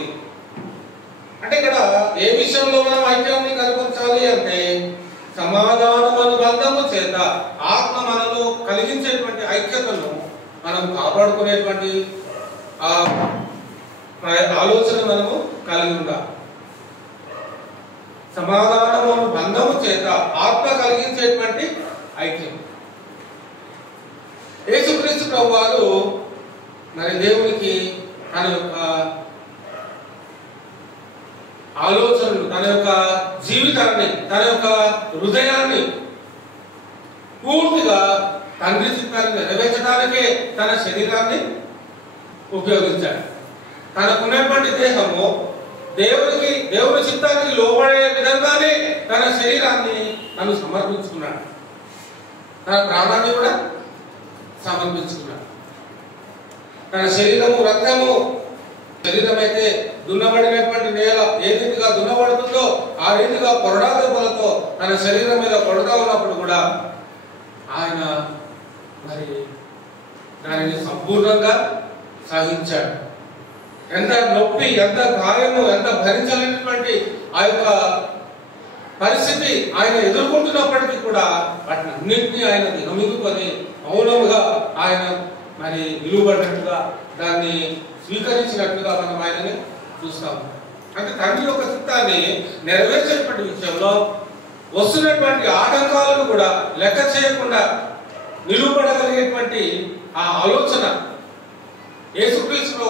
అంటే ఇక్కడ ఏ విషయంలో మనం ఐక్యాన్ని కల్పించాలి అంటే సమాధానమును బంధము చేత ఆత్మ మనలో కలిగించేటువంటి ఐక్యతను మనం కాపాడుకునేటువంటి ఆ ఆలోచన మనము కలిగి ఉండాలి. సమాధానమును బంధము చేత ఆత్మ కలిగించేటువంటి ఐక్యం. యేసుక్రీస్తు ప్రభువారు మరి దేవునికి తన యొక్క ఆలోచనలు, తన యొక్క జీవితాన్ని, తన యొక్క హృదయాన్ని పూర్తిగా తండ్రి చిత్తాన్ని నెరవేర్చడానికే తన శరీరాన్ని ఉపయోగించాడు. తనకున్నటువంటి దేహము దేవుని చిత్తానికి లోబడే విధంగానే తన శరీరాన్ని తను సమర్పించుకున్నాడు. తన ప్రాణాన్ని కూడా సమర్పించుకున్నాడు. తన శరీరము రక్తము, శరీరం అయితే దున్నబడినటువంటి నేల ఏ రీతిగా దున్నబడుతుందో ఆ రీతిగా కొరడా దెబ్బలతో తన శరీరం మీద కొడతా ఉన్నప్పుడు కూడా ఆయన మరి దానిని సంపూర్ణంగా సహించాడు. ఎంత నొప్పి, ఎంత గాయము, ఎంత భరించలేనటువంటి ఆ యొక్క పరిస్థితి ఆయన ఎదుర్కొంటున్నప్పటికీ కూడా వాటిని అన్నింటినీ ఆయన దిగమింగుకొని మౌనముగా ఆయన మరి నిలువబడినట్టుగా, దాన్ని స్వీకరించినట్టుగా మనం ఆయనని చూస్తాము. అంటే తండ్రి యొక్క చిత్తాన్ని నెరవేర్చేటువంటి విషయంలో వస్తున్నటువంటి ఆటంకాలను కూడా లెక్క చేయకుండా నిలువబడగలిగేటువంటి ఆ ఆలోచన యేసుక్రీస్తు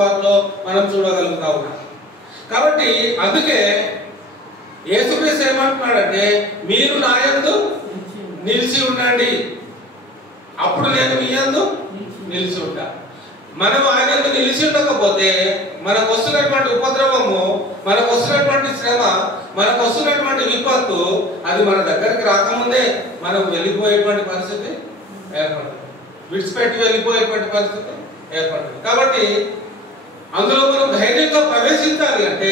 వారిలో మనం చూడగలుగుతా ఉన్నాం. కాబట్టి అందుకే యేసుక్రీస్తు ఏమంటున్నాడంటే మీరు నా యందు నిలిచి ఉండండి, అప్పుడు నేను మీ యందు నిలిచి ఉంటా. మనం ఆయన యందు నిలిచి ఉండకపోతే మనకు వస్తున్నటువంటి ఉపద్రవము, మనకు వస్తున్నటువంటి శ్రమ, మనకు వస్తున్నటువంటి విపత్తు అది మన దగ్గరికి రాకముందే మనం వెళ్ళిపోయేటువంటి పరిస్థితి ఏర్పడుతుంది, విడిచిపెట్టి వెళ్ళిపోయేటువంటి పరిస్థితి ఏర్పడుతుంది. కాబట్టి అందులో మనం ధైర్యంగా ప్రవేశించాలి అంటే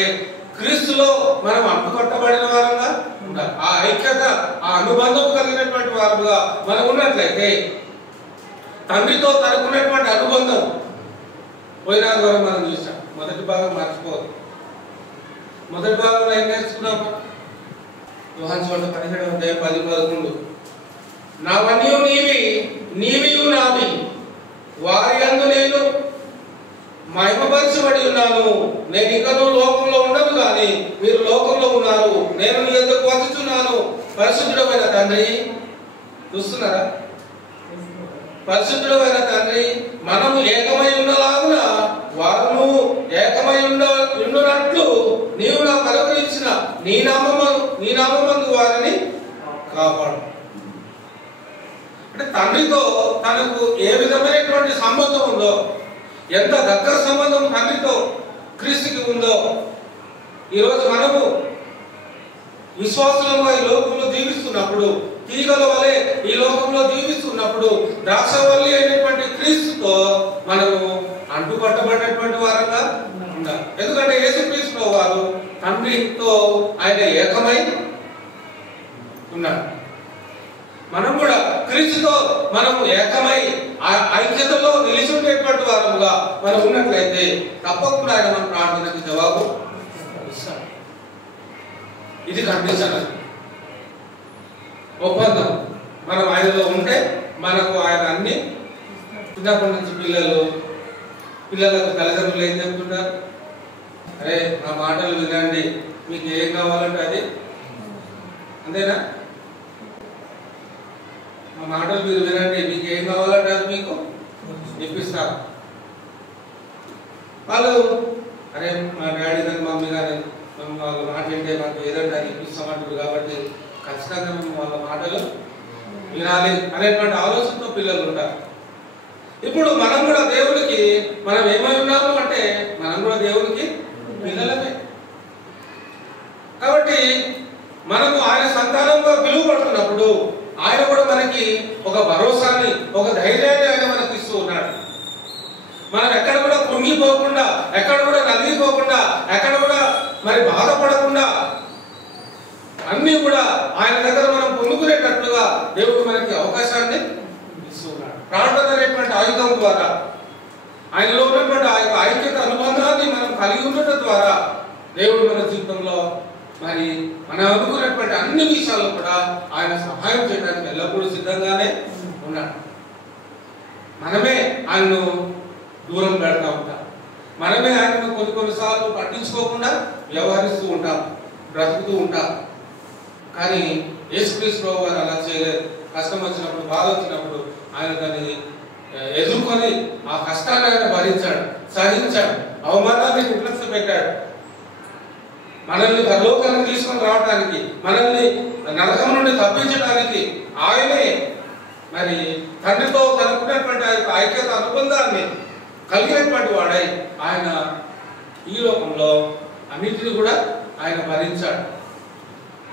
క్రీస్తులో మనం అంటుకట్టబడిన వారంగా ఉండాలి. ఆ ఐక్యత, ఆ అనుబంధం కలిగినటువంటి వారుగా మనం ఉన్నట్లయితే తండ్రితో తనకున్నటువంటి అనుబంధం పోయిన ద్వారా మనం చూసాం. మొదటి భాగం మర్చిపోదు. మొదటి భాగంలో ఏం నేర్చుకున్నాము? యోహాను సువార్త 17వ అధ్యాయం 10-11 నావన్నీ నీవి, నీవియు నావి, వారి యందు నేను మహిమపరచబడి ఉన్నాను. నేను ఇంకనూ లోకంలో ఉండను కానీ మీరు లోకంలో ఉన్నారు, నేను నీ యొద్దకు వచ్చుచున్నాను. పరిశుద్ధుడమైన తండ్రి, చూస్తున్నారా? పరిశుద్ధుడమైన తండ్రి, మనము ఏకమై ఉన్నలాగున వారును ఏకమై ఉండునట్లు నీవు నాకు అనుగ్రహించిన నీ నామమందు వారిని కాపాడు. అంటే తండ్రితో తనకు ఏ విధమైనటువంటి సంబంధం ఉందో, ఎంత దగ్గర సంబంధం తండ్రితో క్రీస్తుకి ఉందో, ఈరోజు మనము విశ్వాసులుగా ఈ లోకంలో జీవిస్తున్నప్పుడు, తీగల వలె ఈ లోకంలో జీవిస్తున్నప్పుడు ద్రాక్షవల్లి అయినటువంటి క్రీస్తుతో మనము అంటుపట్టబడినటువంటి వారంగా ఉండాలి. ఎందుకంటే యేసుక్రీస్తు వారు తండ్రితో ఆయన ఏకమై ఉన్నారు. మనం కూడా క్రీస్తుతో మనము ఏకమై ఆ ఐక్యతలో నిలిచి ఉండేటువంటి వారముగా మనం ఉన్నట్లయితే తప్పకుండా ఆయన మన ప్రార్థనకి జవాబు ఇస్తాడు. ఇది కండిషన్, ఒప్పందం. మనం ఆయనలో ఉంటే మనకు ఆయన అన్ని చిన్నప్పటి నుంచి పిల్లలకు తల్లిదండ్రులు ఏం చెప్తుంటారు? అరే నా మాటలు వినండి, మీకు ఏం కావాలంటే అది, అంతేనా? మా మాటలు మీరు వినండి, మీకు ఏం కావాలంటే అది మీకు ఇప్పిస్తారు. వాళ్ళు అరే మా డాడీ కానీ మమ్మీ కానీ వాళ్ళ మాట వింటే మాకు ఏదంటే అది ఇప్పిస్తామంటారు కాబట్టి ఖచ్చితంగా మేము వాళ్ళ మాటలు వినాలి అనేటువంటి ఆలోచనతో పిల్లలు ఉంటారు. ఇప్పుడు మనం కూడా దేవునికి మనం ఏమై ఉన్నాము అంటే మనం కూడా దేవునికి పిల్లలమే. కాబట్టి మనము ఆయన సంతానంగా పిలువబడుతున్నప్పుడు ఆయన కూడా మనకి ఒక భరోసాని, ఒక ధైర్యాన్ని ఆయన మనకు ఇస్తూ ఉన్నాడు. మనం ఎక్కడ కూడా కృంగిపోకుండా, ఎక్కడ కూడా నలిగిపోకుండా, ఎక్కడ కూడా మరి బాధపడకుండా అన్ని కూడా ఆయన దగ్గర మనం పొందుకునేటట్లుగా దేవుడు మనకి అవకాశాన్ని ఇస్తున్నాడు. ప్రార్థన అనేటువంటి ఆయుధం ద్వారా, ఆయనలో ఉన్నటువంటి ఆ యొక్క ఐక్యత అనుబంధాన్ని మనం కలిగి ఉండటం ద్వారా దేవుడు మన జీవితంలో మరి మనం అనుకున్నటువంటి అన్ని విషయాల్లో కూడా ఆయన సహాయం చేయడానికి ఎల్లప్పుడూ సిద్ధంగానే ఉన్నాడు. మనమే ఆయన్ను దూరం పెడతా ఉంటాం, మనమే ఆయనను కొన్నిసార్లు పట్టించుకోకుండా వ్యవహరిస్తూ ఉంటాం, బ్రతుకుతూ ఉంటాం. కానీ యేసుక్రీస్తు ప్రభువు వారు అలా చేయలేదు. కష్టం వచ్చినప్పుడు, బాధ వచ్చినప్పుడు ఆయన దాన్ని ఎదుర్కొని ఆ కష్టాన్ని ఆయన భరించాడు, సహించాడు, అవమానాన్ని నిర్లక్ష్య పెట్టాడు. మనల్ని పరలోకానికి తీసుకొని రావడానికి, మనల్ని నరకం నుండి తప్పించడానికి ఆయనే మరి తండ్రితో తనకున్నటువంటి ఆ యొక్క ఐక్యత అనుబంధాన్ని కలిగినటువంటి వాడై ఆయన ఈ లోకంలో అన్నింటినీ కూడా ఆయన భరించాడు,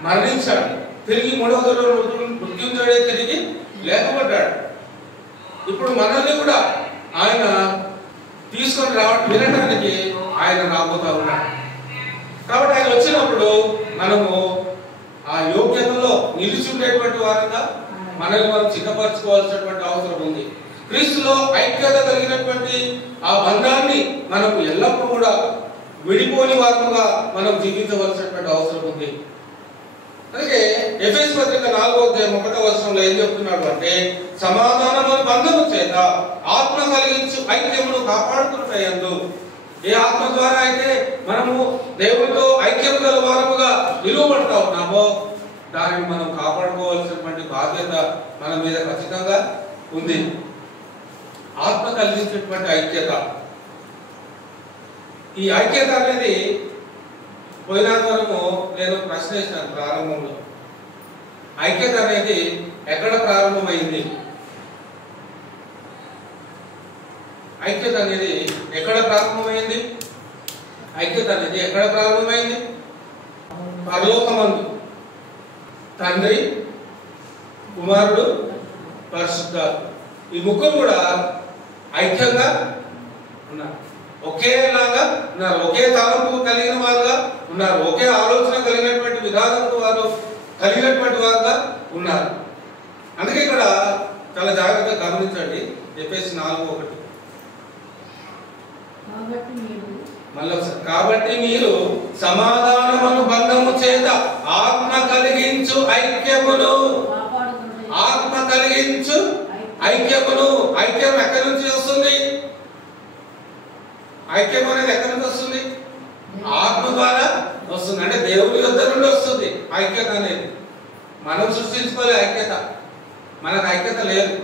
మరణించాడు, తిరిగి మూడవ రోజు మృత్యుంజయుడే తిరిగి లేకపోతాడు. ఇప్పుడు మనల్ని కూడా ఆయన తీసుకొని వినడానికి ఆయన రాబోతా ఉన్నాడు. కాబట్టి ఆయన వచ్చినప్పుడు మనము ఆ యోగ్యతలో నిలిచి ఉండేటువంటి వారంగా మనల్ని మనం సిద్ధపరచుకోవాల్సినటువంటి అవసరం ఉంది. క్రీస్తులో ఐక్యత కలిగినటువంటి ఆ బంధాన్ని మనకు ఎల్లప్పుడూ కూడా విడిపోని వారముగా మనం జీవించవలసినటువంటి అవసరం ఉంది. అందుకే ఎఫెసు పత్రిక 4వ అధ్యాయం 1వ వచనంలో ఏం చెప్తున్నాడు అంటే, సమాధానము బంధము చేత ఆత్మ కలిగించు ఐక్యమును కాపాడుతున్నయందు. ఏ ఆత్మ ద్వారా అయితే మనము దేవుడితో ఐక్యం గల వారముగా నిలువబడతా ఉన్నామో దానిని మనం కాపాడుకోవాల్సినటువంటి బాధ్యత మన మీద ఖచ్చితంగా ఉంది. ఆత్మ కలిగించేటువంటి ఐక్యత, ఈ ఐక్యత అనేది పోయిన వరకు నేను ప్రశ్న వేసినాను ప్రారంభంలో. ఐక్యత అనేది ఎక్కడ ప్రారంభమైంది? ఐక్యత అనేది ఎక్కడ ప్రారంభమైంది? ఐక్యత అనేది ఎక్కడ ప్రారంభమైంది? పరలోకమందు తండ్రి, కుమారుడు, పరిశుద్ధాత్మ, ఈ ముగ్గురు కూడా ఐక్యంగా ఉన్నారు, ఒకేలాగా ఉన్నారు, ఒకే తలంపు కలిగిన వారుగా ఉన్నారు, ఒకే ఆలోచన కలిగినటువంటి విధానంతో వారు కలిగినటువంటి వారుగా ఉన్నారు. అందుకే ఇక్కడ చాలా జాగ్రత్తగా గమనించండి. ఎఫెసు 4:1 కాబట్టి మీరు సమాధానమును బంధము చేత ఆత్మ కలిగించు ఐక్యమును, ఆత్మ కలిగించు ఐక్యమును. ఐక్యం ఎక్కడి నుంచి వస్తుంది? ఐక్యం అనేది ఎక్కడి నుంచి వస్తుంది? ఆత్మ ద్వారా వస్తుంది. అంటే దేవుడి యొద్ద నుండి వస్తుంది ఐక్యత అనేది. మనం సృష్టించుకోలే ఐక్యత, మనకు ఐక్యత లేదు.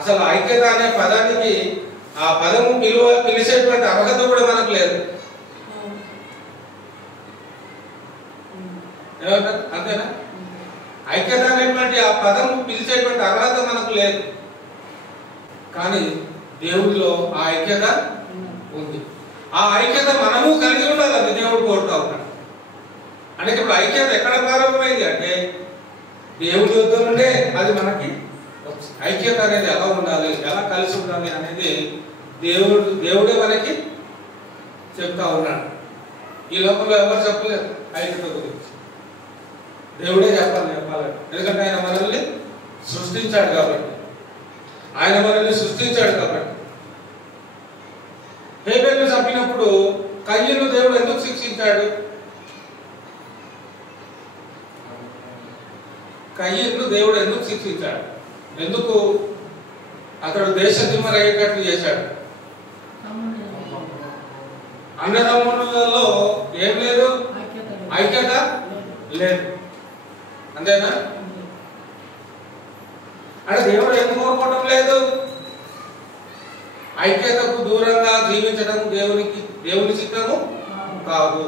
అసలు ఐక్యత అనే పదానికి ఆ పదము పిలిచేటువంటి అర్హత కూడా మనకు లేదు. ఏమంటారు? అంతేనా? ఐక్యత అనేటువంటి ఆ పదం పిలిచేటువంటి అర్హత మనకు లేదు. కానీ దేవుడిలో ఆ ఐక్యత ఉంది. ఆ ఐక్యత మనము కలిగి ఉండాలని దేవుడు కోరుతా ఉన్నాడు. అంటే ఇప్పుడు ఐక్యత ఎక్కడ ప్రారంభమైంది అంటే దేవుడి వద్ద నుండే అది మనకి ఐక్యత అనేది ఎలా ఉండాలి, ఎలా కలిసి ఉండాలి అనేది దేవుడే మనకి చెప్తా ఉన్నాడు. ఈ లోకంలో ఎవరు చెప్పలేరు ఐక్యత గురించి, దేవుడే చెప్పాలంటే. ఎందుకంటే ఆయన మనల్ని సృష్టించాడు కాబట్టి, ఆయన మనల్ని సృష్టించాడు కాబట్టి. హేబెలును చంపినప్పుడు కయ్యను దేవుడు ఎందుకు శిక్షించాడు? కయ్యను దేవుడు ఎందుకు శిక్షించాడు? ఎందుకు అతడు దేశ దిమ్మరయ్యేటట్లు చేశాడు. అన్నదమ్ములలో ఏం లేదు, ఐక్యత లేదు. అంతేనా? అంటే దేవుడు ఎందుకు కోరుకోవటం లేదు? ఐక్యతకు దూరంగా జీవించడం దేవుని చిత్తము కాదు.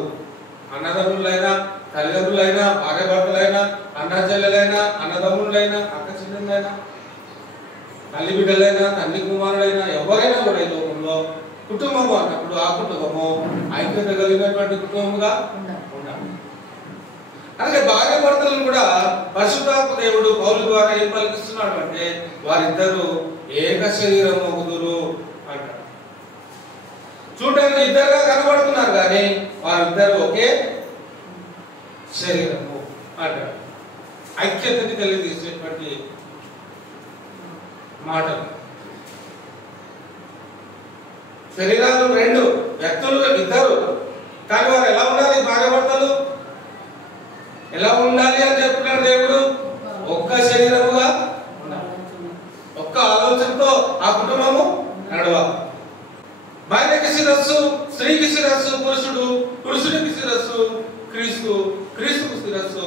అన్నదమ్ములైనా, తల్లిదండ్రులైనా, భార్యాభర్తలైనా, అన్న చెల్లెలైనా, అన్నదమ్ములైనా, అక్క చెల్లెలైనా, తల్లి బిడ్డలైనా, తండ్రి కుమారులైనా, ఎవరైనా కూడా ఈ లోకంలో కుటుంబము అన్నప్పుడు ఆ కుటుంబము ఐక్యత కలిగినటువంటి కుటుంబముగా ఉండాలి. అలాగే భార్య భర్తలను కూడా పరిశుద్ధాత్మ దేవుడు పౌలు ద్వారా ఏం పలికిస్తున్నాడు అంటే వారిద్దరూ ఏక శరీరం అవుదురు అంటారు. చూడడానికి ఇద్దరుగా కనబడుతున్నారు కానీ వారిద్దరు ఒకే శరీరము అంటారు. ఐక్యతని తెలియజేసేటువంటి మాటలు. శరీరాలు రెండు, వ్యక్తులు ఇద్దరు, కానీ వారు ఎలా ఉండాలి? భార్య భర్తలు ఎలా ఉండాలి అని చెప్తున్నాడు దేవుడు. ఒక్క శరీరముగా ఉండాలి, ఒక్క ఆలోచనతో ఆ కుటుంబము నడవాలి. భార్యకి శిరస్సు, స్త్రీకి శిరస్సు పురుషుడు, పురుషుడికి శిరస్సు క్రీస్తు, క్రీస్తుకు శిరస్సు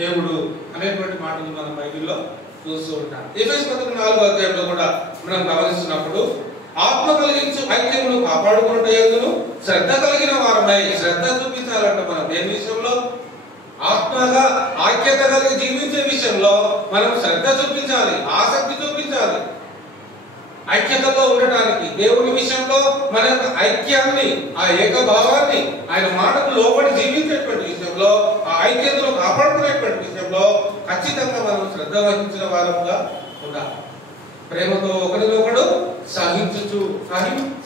దేవుడు అనేటువంటి మాటలు మనం బైబిల్లో చూస్తూ ఉంటాం. ఎఫెసు పత్రిక 4వ అధ్యాయంలో కూడా మనం గమనిస్తున్నప్పుడు ఆత్మ కలిగించు ఐక్యమును కాపాడుకున్నట్టును శ్రద్ధ కలిగిన వారమై, శ్రద్ధ చూపించాలంట మనం దేని విషయంలో? ఆత్మగా ఐక్యత కలిగి జీవించే విషయంలో మనం శ్రద్ధ చూపించాలి, ఆసక్తి చూపించాలి. ఐక్యతలో ఉండటానికి దేవుని విషయంలో మన యొక్క ఐక్యాన్ని, ఆ ఏకభావాన్ని, ఆయన మాటకు లోబడి జీవించేటువంటి విషయంలో, ఆ ఐక్యతను కాపాడుకునేటువంటి విషయంలో ఖచ్చితంగా మనం శ్రద్ధ వహించిన వారంగా ఉండాలి. ప్రేమతో ఒకరినొకడు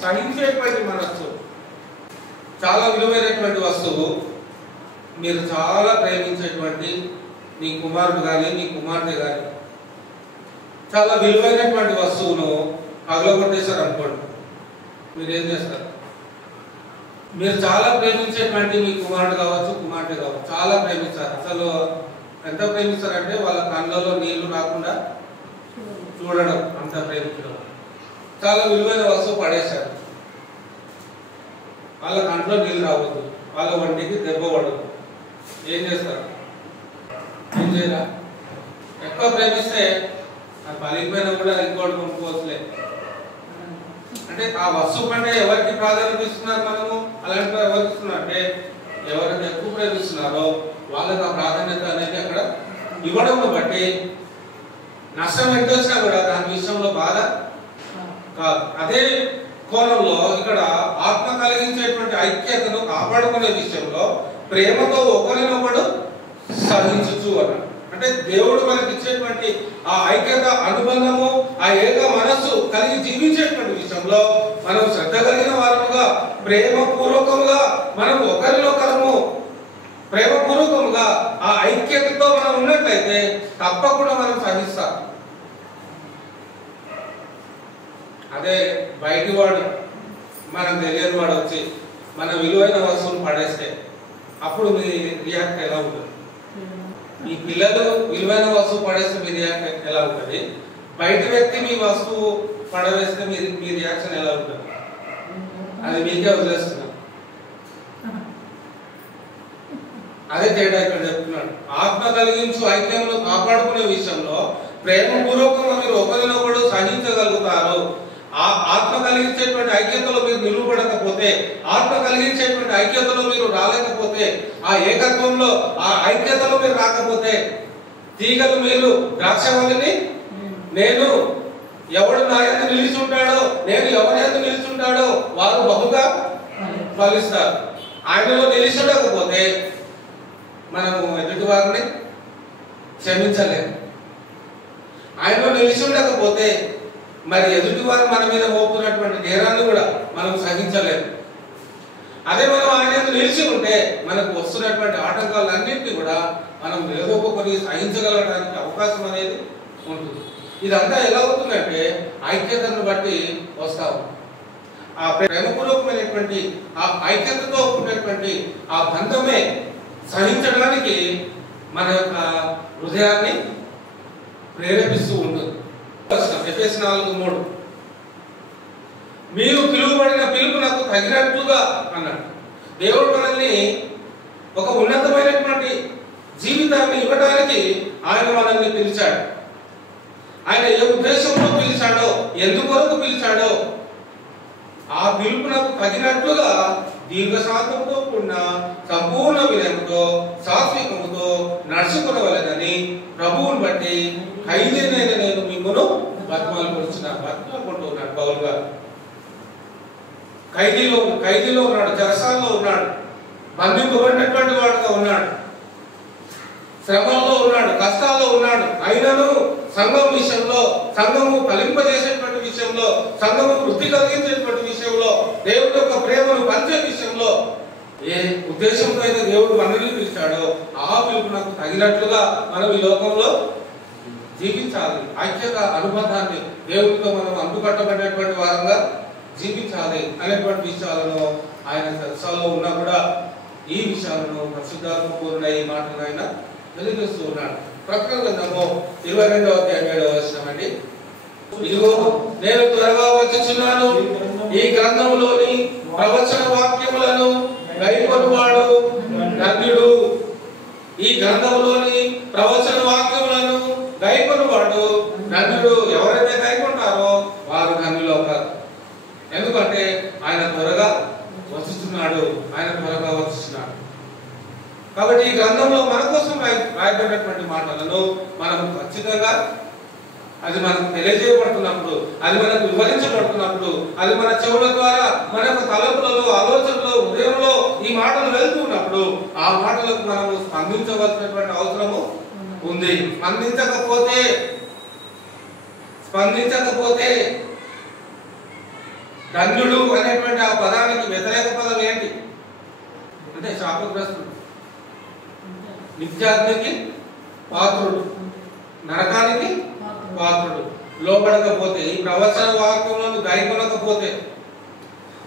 సహించేటువంటి మనస్సు చాలా విలువైనటువంటి వస్తువు. మీరు చాలా ప్రేమించేటువంటి నీ కుమారుడు కానీ నీ కుమార్తె కానీ చాలా విలువైనటువంటి వస్తువును పగలగొట్టేశారు అనుకోండి, మీరేం చేస్తారు? మీరు చాలా ప్రేమించేటువంటి మీ కుమారుడు కావచ్చు, కుమార్తె కావచ్చు, చాలా ప్రేమిస్తారు. అసలు ఎంత ప్రేమిస్తారంటే వాళ్ళ కళ్ళలో నీళ్లు రాకుండా చూడడం, అంత ప్రేమించడం. చాలా విలువైన వస్తువు పడేశారు, వాళ్ళ కంట్లో నీళ్ళు రావద్దు, వాళ్ళ వంటికి దెబ్బ పడదు. ఏం చేస్తారు? ఏం చేయరా? ఎక్కువ ప్రేమిస్తే పలిగిపోయినా కూడా ఇంకోటి కొనుక్కోవచ్చులే. అంటే ఆ వస్తువు కంటే ఎవరికి ప్రాధాన్యత ఇస్తున్నారు మనము? అలాంటి ఎవరికి ఇస్తున్నారు అంటే ఎవరైతే ఎక్కువ ప్రేమిస్తున్నారో వాళ్ళకి ఆ ప్రాధాన్యత అనేది అక్కడ ఇవ్వడం బట్టి నష్టం ఎంత వచ్చినా కూడా దాని విషయంలో బాధ కాదు. అదే కోణంలో ఇక్కడ ఆత్మ కలిగించేటువంటి ఐక్యతను కాపాడుకునే విషయంలో ప్రేమతో ఒకరినొకడు సహించు అన్నాడు. అంటే దేవుడు మనకి ఇచ్చేటువంటి ఆ ఐక్యత, అనుబంధము, ఆ ఏక మనస్సు కలిగి జీవించేటువంటి విషయంలో మనం శ్రద్ధ కలిగిన వారముగా, ప్రేమపూర్వకముగా మనం ఒకరినొకరము ప్రేమపూర్వకముగా ఆ ఐక్యతతో మనం ఉన్నట్లయితే తప్పకుండా మనం సహిస్తాం. అదే బయటి వాడు, మనం తెలియని వాడు వచ్చి మన విలువైన వస్తువును పడేస్తే అప్పుడు మీ రియాక్ట్ ఎలా ఉంటుంది? మీ పిల్లలు విలువైన వస్తువు పడేస్తే మీ రియాక్ట్ ఎలా ఉంటుంది? బయట వ్యక్తి మీ వస్తువు పడవేస్తే మీ రియాక్షన్ ఎలా ఉంటుంది? అది మీకే వదిలేస్తున్నాను. అదే తేడా ఇక్కడ చెప్తున్నాడు. ఆత్మ కలిగించు ఐక్యమును కాపాడుకునే విషయంలో ప్రేమపూర్వకంగా మీరు ఒకరినొకడు సహించగలుగుతారు. ఆ ఆత్మ కలిగించేటువంటి ఐక్యతలో మీరు నిలువబడకపోతే, ఆత్మ కలిగించేటువంటి ఐక్యతలో మీరు రాలేకపోతే, ఆ ఏకత్వంలో ఆ ఐక్యతలో మీరు రాకపోతే, తీగలు మీరు ద్రాక్షవల్లిని నేను ఎవడు నా యందు నిలిచి ఉంటాడో, నేను ఎవరి యందు నిలిచి ఉంటాడో వారు బహుగా ఫలిస్తారు. ఆయనలో నిలిచి ఉండకపోతే మనము ఎదుటి వారిని క్షమించలేము. ఆయనలో నిలిచి ఉండకపోతే మరి ఎదుటి వారు మన మీద మోపుతున్నటువంటి నేరాన్ని కూడా మనం సహించలేము. అదే మనం ఆయన నిలిచి ఉంటే మనకు వస్తున్నటువంటి ఆటంకాలన్నింటినీ కూడా మనం నిలదొక్కుని సహించగలగడానికి అవకాశం అనేది ఉంటుంది. ఇదంతా ఎలా అవుతుందంటే ఐక్యతను బట్టి వస్తాము. ఆ ప్రేమపూర్వకమైనటువంటి ఆ ఐక్యతతో కూడినటువంటి ఆ బంధమే సహించడానికి మన యొక్క హృదయాన్ని ప్రేరేపిస్తూ ఉంటుంది. ఎఫెసీ 4:3 మీరు పిలువబడిన పిలుపు నాకు తగినట్లుగా అన్నాడు. దేవుడు మనల్ని ఒక ఉన్నతమైనటువంటి జీవితాన్ని ఇవ్వడానికి ఆయన మనల్ని పిలిచాడు. ఆయన ఏ ఉద్దేశంతో పిలిచాడో, ఎందుకొరకు పిలిచాడో ఆ పిలుపునకు తగినట్లుగా దీర్ఘశాంతంతో కూడిన సంపూర్ణ వినయంతో సాత్వికముతో నడుచుకునవలెనని ప్రభువుని బట్టి ఖైదీనైన నేను మిమ్మల్ని బతిమాలుకుంటున్నాడు పౌలు గారు. ఖైదీలో ఉన్నాడు, చెరసాల్లో ఉన్నాడు, బంధింపబడినటువంటి వాడుగా ఉన్నాడు, శ్రమంలో ఉన్నాడు, కష్టాల్లో ఉన్నాడు. అయినను సంఘం విషయంలో, సంఘము ఫలింపజేసేటువంటి విషయంలో, సంఘము వృద్ధి కలిగించేటువంటి విషయంలో, దేవుడి యొక్క ప్రేమను పంచే విషయంలో ఏ ఉద్దేశంతో అయితే దేవుడు మనల్ని పిలిచాడో ఆ పిలుపు నాకు తగినట్లుగా మనం ఈ లోకంలో జీవించాలి. ఐక్యత అనుబంధాన్ని దేవుడితో మనం అందుకట్టబడినటువంటి వారంగా జీవించాలి అనేటువంటి విషయాలను ఆయన చర్చలో ఉన్నా కూడా ఈ విషయాలను పరిశుద్ధాత్మ పూర్ణ ఈ మాటలు ఆయన తెలియజేస్తూ ఉన్నాడు. ప్రకటన గ్రంథము 22వ అధ్యాయం 7వ వచనం అండి. ఇదిగో నేను త్వరగా వచ్చుచున్నాను, ఈ గ్రంథములోని ప్రవచన వాక్యములను గైకొనువాడు ధన్యుడు. ఈ గ్రంథములోని ప్రవచన వాక్యములను గైకొనువాడు ధన్యుడు. ఎవరైతే గైకొంటారో వారు ధన్యులు అవుతారు. ఎందుకంటే ఆయన త్వరగా వచ్చుతున్నాడు, ఆయన త్వరగా వచ్చుతున్నాడు. కాబట్టి ఈ గ్రంథంలో మన కోసం రాయబడినటువంటి మాటలను మనం ఖచ్చితంగా అది మనకు తెలియజేయబడుతున్నప్పుడు, అది మనకు వివరించబడుతున్నప్పుడు, అది మన చెవుల ద్వారా మన యొక్క తలపులలో, ఆలోచనలో, హృదయంలో ఈ మాటలు వెళ్తున్నప్పుడు ఆ మాటలకు మనము స్పందించవలసినటువంటి అవసరము ఉంది. స్పందించకపోతే ధన్యుడు అనేటువంటి ఆ పదానికి వ్యతిరేక పదం ఏంటి అంటే శాపగ్రస్తుడు, నిత్యాగ్నికి పాత్రుడు, నరకానికి పాత్రుడు. లోబడకపోతే, ఈ ప్రవచన వాక్యంలో గైకొనకపోతే,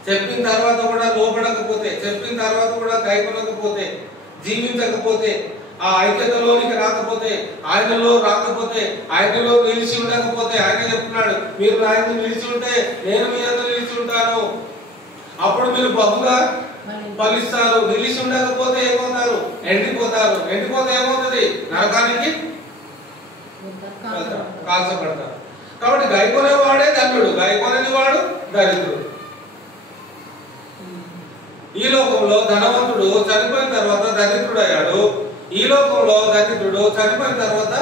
చెప్పిన తర్వాత కూడా లోబడకపోతే, చెప్పిన తర్వాత కూడా గైకొనకపోతే, జీవించకపోతే, ఆ ఐక్యతలోనికి రాకపోతే, ఆయనలో రాకపోతే, ఆయనలో నిలిచి ఉండకపోతే, ఆయన చెప్తున్నాడు మీరు నా యందు నిలిచి ఉంటే నేను మీ యందు నిలిచి ఉంటాను, అప్పుడు మీరు బహుగా ఫలిస్తారు. నిలిచి ఉండకపోతే ఏమవుతారు? ఎండిపోతారు. ఎండిపోతే ఏమవుతుంది? నరకానికి కాల్చబడతారు. కాబట్టి గైకొనేవాడే ధన్యుడు, గైకొనని వాడు దరిద్రుడు. ఈ లోకంలో ధనవంతుడు చనిపోయిన తర్వాత దరిద్రుడు అయ్యాడు, ఈ లోకంలో దరిద్రుడు చనిపోయిన తర్వాత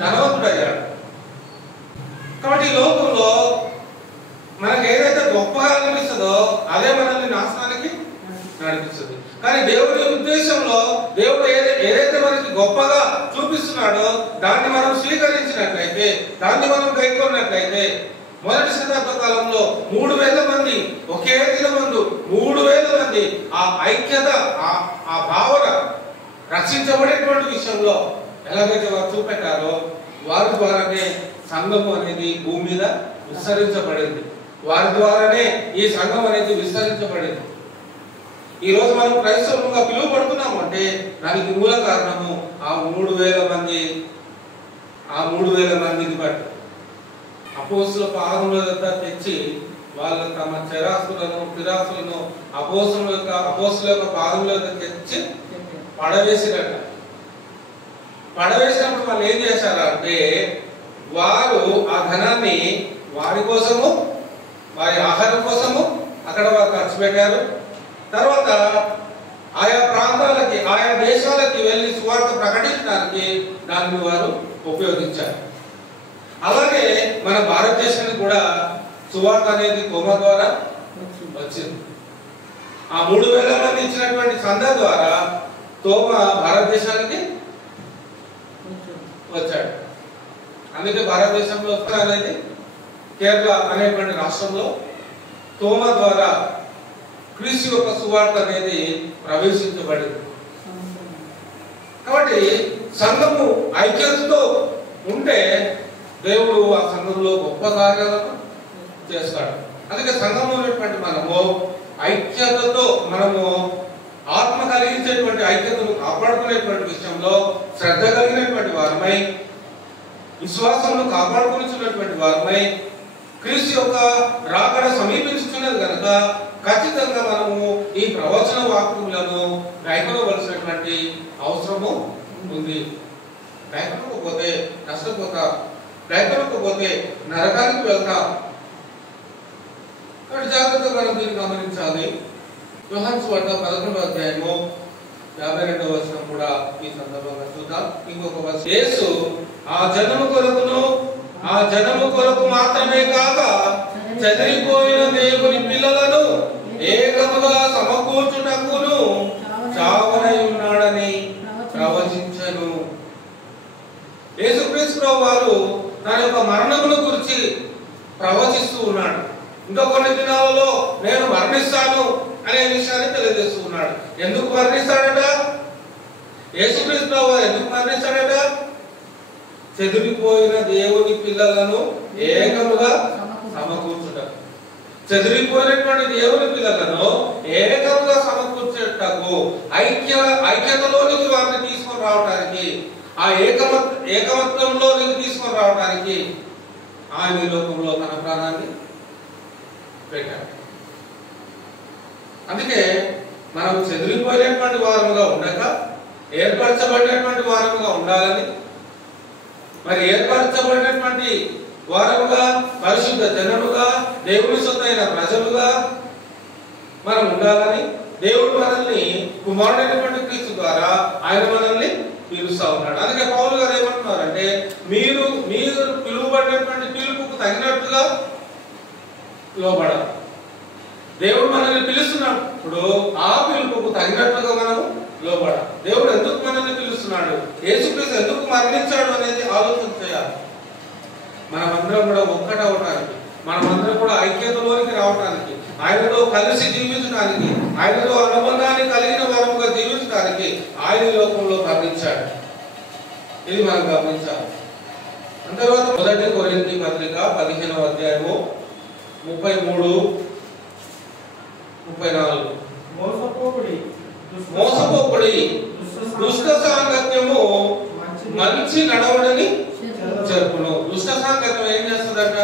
ధనవంతుడు అయ్యాడు. కాబట్టి ఈ లోకంలో మనకు ఏదైతే గొప్పగా అనిపిస్తుందో అదే మనల్ని నాశనానికి నడిపిస్తుంది. కానీ దేవుడి ఉద్దేశంలో దేవుడు ఏదైతే మనకి గొప్పగా చూపిస్తున్నాడో దాన్ని మనం స్వీకరించినట్లయితే, దాన్ని మనం గైకొన్నట్లయితే, మొదటి శతాబ్ద కాలంలో 3000 మంది ఒకే దినమందు 3000 మంది ఆ ఐక్యత, ఆ భావన రక్షించబడేటువంటి విషయంలో ఎలాగైతే వారు చూపెట్టారో వారి ద్వారానే సంఘము అనేది భూమి మీద విస్తరించబడింది. వారి ద్వారానే ఈ సంఘం అనేది విస్తరించబడింది. ఈ రోజు మనం క్రైస్తవులుగా పిలువబడుతున్నాము అంటే దానికి మూల కారణము ఆ 3000 మందిని బట్టి అపోస్తుల పాదముల వద్ద తెచ్చి వాళ్ళు తమ స్థిరాస్తులను అపోస్తుల యొక్క పాదముల వద్ద తెచ్చి పడవేసినట్ట. పడవేసినప్పుడు వాళ్ళు ఏం చేశారు అంటే వారు ఆ ధనాన్ని వారి కోసము, వారి ఆహారం కోసము అక్కడ వారు ఖర్చు పెట్టారు. తర్వాత ఆయా ప్రాంతాలకి, ఆయా దేశాలకి వెళ్ళి సువార్త ప్రకటించడానికి దాన్ని వారు ఉపయోగించారు. అలాగే మన భారతదేశానికి కూడా సువార్త అనేది తోమ ద్వారా వచ్చింది. ఆ 3000 మంది ఇచ్చినటువంటి సంద ద్వారా తోమ భారతదేశానికి వచ్చాడు. అందుకే భారతదేశంలో అనేది కేరళ అనేటువంటి రాష్ట్రంలో తోమ ద్వారా క్రీస్తు యొక్క సువార్త అనేది ప్రవేశించబడింది. కాబట్టి సంఘము ఐక్యతతో ఉంటే దేవుడు ఆ సంఘంలో గొప్ప కార్యాలను చేస్తాడు. అందుకే సంఘంలో ఉన్నటువంటి మనము ఐక్యతతో, మనము ఆత్మ కలిగించేటువంటి ఐక్యతను కాపాడుకునేటువంటి విషయంలో శ్రద్ధ కలిగినటువంటి వారమై, విశ్వాసంలో కాపాడుకునేటువంటి వారమై, క్రీస్తు యొక్క రాకడ సమీపించుతున్నది కనుక ఖచ్చితంగా మనము ఈ ప్రవచన వాక్యములను గైకొనవలసినటువంటి అవసరము ఉంది. గైకొనకపోతే నష్టపోతాం, గైకొనకపోతే నరకానికి వెళ్తాం. కాబట్టి జాగ్రత్తగా మనం దీన్ని గమనించాలి. యోహాను సువార్త 11వ అధ్యాయము 52వ వచనం కూడా ఈ సందర్భంగా చూద్దాం. ఇంకొక వచనం, యేసు ఆ జనము కొరకు మాత్రమే కాక చెదిరిపోయిన దేవుని పిల్లలను ఏకముగా సమకూర్చుటకును చావనై ఉన్నాడని ప్రవచించెను. యేసుక్రీస్తు వారు తన యొక్క మరణమును గురించి ప్రవచిస్తూ ఉన్నాడు. ఇంకా కొన్ని దినాలలో నేను మరణిస్తాను అనే విషయాన్ని తెలియజేస్తూ ఉన్నాడు. ఎందుకు మరణిస్తాడట? యేసుక్రీస్తు వారు ఎందుకు మరణిస్తాడట? చెదిరిపోయిన దేవుని పిల్లలను ఏకముగా సమకూర్చుట. చెదిరిపోయినటువంటి దేవుని పిల్లలను ఏకముగా సమకూర్చేటకు ఐక్యతలోనికి వారిని తీసుకొని రావడానికి, ఆ ఏకమత్వంలోనికి తీసుకొని రావడానికి ఆయన ఈ లోకంలో తన ప్రాణాన్ని పెట్టాడు. అందుకే మనం చెదిరిపోయినటువంటి వారముగా ఉండక ఏర్పరచబడినటువంటి వారముగా ఉండాలని, మరి ఏర్పరచబడినటువంటి వారముగా, పరిశుద్ధ జనముగా, దేవుని సొత్తైన ప్రజలుగా మనం ఉండాలని దేవుడు మనల్ని కుమారుడైనటువంటి క్రీస్తు ద్వారా ఆయన మనల్ని పిలుస్తా ఉన్నాడు. అందుకే పౌలు గారు ఏమంటున్నారంటే, మీరు పిలువబడినటువంటి పిలుపుకు తగినట్టుగా లోబడాలి. దేవుడు మనల్ని పిలుస్తున్నప్పుడు ఆ పిలుపుకు తగినట్టుగా మనం లోబడాలి. దేవుడు ఎందుకు మనల్ని పిలుస్తున్నాడు, యేసుక్రీస్తు ఎందుకు మరణించాడు అనేది ఆలోచన చేయాలి. మనమందరం కూడా ఒక్కటవడానికి, మనమందరం కూడా ఐక్యతలోనికి రావడానికి, ఆయనతో కలిసి జీవించడానికి, ఆయనతో అనుబంధాన్ని కలిగిన వారముగా జీవించడానికి ఆయన లోకంలో మరణించాడు. ఇది మనం గమనించాలి. తర్వాత 1 కొరింథీ పత్రిక 15వ అధ్యాయము 33-34. మోసపోకుడి, దుష్ట సాంగత్యము మంచి నడవడిని చెరుపును. దుష్ట సాంగత్యం ఏం చేస్తుందట?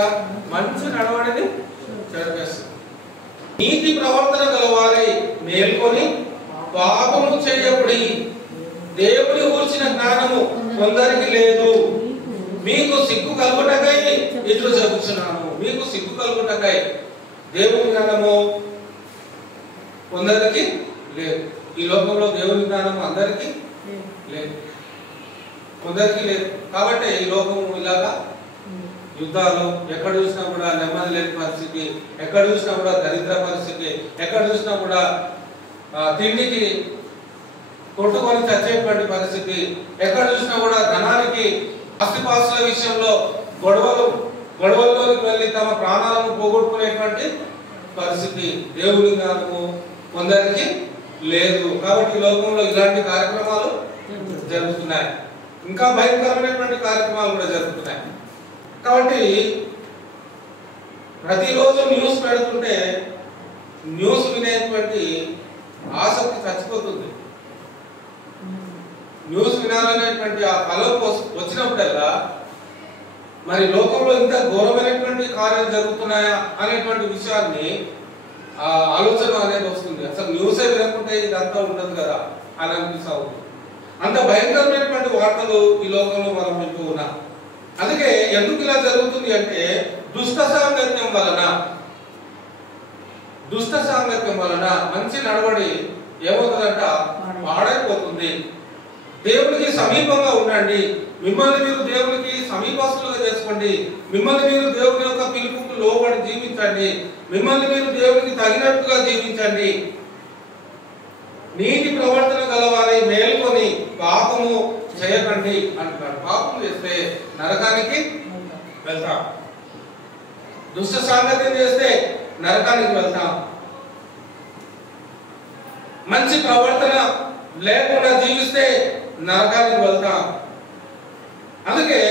మంచి నడవడిని చెరిపేస్తుంది. నీతి ప్రవర్తన గలవారై మేల్కొని పాపము చేయబడి దేవుని గూర్చిన జ్ఞానము కొందరికి లేదు, మీకు సిగ్గు కలుగుటకై ఇట్లు చెబుతున్నాను. మీకు సిగ్గు కలుగుటకై దేవుని జ్ఞానము కొందరికి లేదు. ఈ లోకంలో దేవుని జ్ఞానము అందరికీ లేదు, కొందరికి లేదు. కాబట్టి ఈ లోకము ఇలాగా యుద్ధాలు, ఎక్కడ చూసినా కూడా నెమ్మది లేని పరిస్థితి, ఎక్కడ చూసినా కూడా దరిద్ర పరిస్థితి, ఎక్కడ చూసినా కూడా తిండికి కొట్టుకొని చచ్చేటువంటి పరిస్థితి, ఎక్కడ చూసినా కూడా ధనానికి, ఆస్తిపాస్తుల విషయంలో గొడవల్లోకి వెళ్ళి తమ ప్రాణాలను పోగొట్టుకునేటువంటి పరిస్థితి. దేవుని జ్ఞానము కొందరికి లేదు. కాబట్టి ఈ లోకంలో ఇలాంటి కార్యక్రమాలు జరుగుతున్నాయి. ఇంకా భయంకరమైనటువంటి కార్యక్రమాలు కూడా జరుగుతున్నాయి. కాబట్టి ప్రతిరోజు న్యూస్ పెడుతుంటే న్యూస్ వినేటువంటి ఆసక్తి చచ్చిపోతుంది. న్యూస్ వినాలనేటువంటి ఆ కలం వచ్చినప్పుడల్లా మరి లోకంలో ఇంత ఘోరమైనటువంటి కార్యాలు జరుగుతున్నాయా అనేటువంటి విషయాన్ని ఆలోచన అనేది వస్తుంది. అసలు న్యూసే వినకుంటే ఇదంతా ఉండదు కదా అని అనిపిస్తా ఉంది. అంత భయంకరమైనటువంటి వార్తలు ఈ లోకంలో మనం వింటూ ఉన్నాం. అందుకే ఎందుకు ఇలా జరుగుతుంది అంటే దుష్ట సాంగత్యం వలన మంచి నడవడి ఏమవుతుందంట? పాడైపోతుంది. దేవునికి సమీపంగా ఉండండి, మిమ్మల్ని మీరు దేవునికి సమీపస్తులుగా చేసుకోండి, మిమ్మల్ని మీరు దేవుని యొక్క పిలుపుకు లోబడి జీవించండి, మిమ్మల్ని మీరు దేవునికి తగినట్టుగా జీవించండి, నీతి ప్రవర్తన గలవారై మేల్కొని పాపము చేయకండి అంటున్నాడు. పాపం చేస్తే నరకానికి వెళ్తాం, దుష్ట సాంగత్యం చేస్తే నరకానికి వెళ్తాం, మంచి ప్రవర్తన లేకుండా జీవిస్తే నరకానికి వెళ్తాం. అందుకే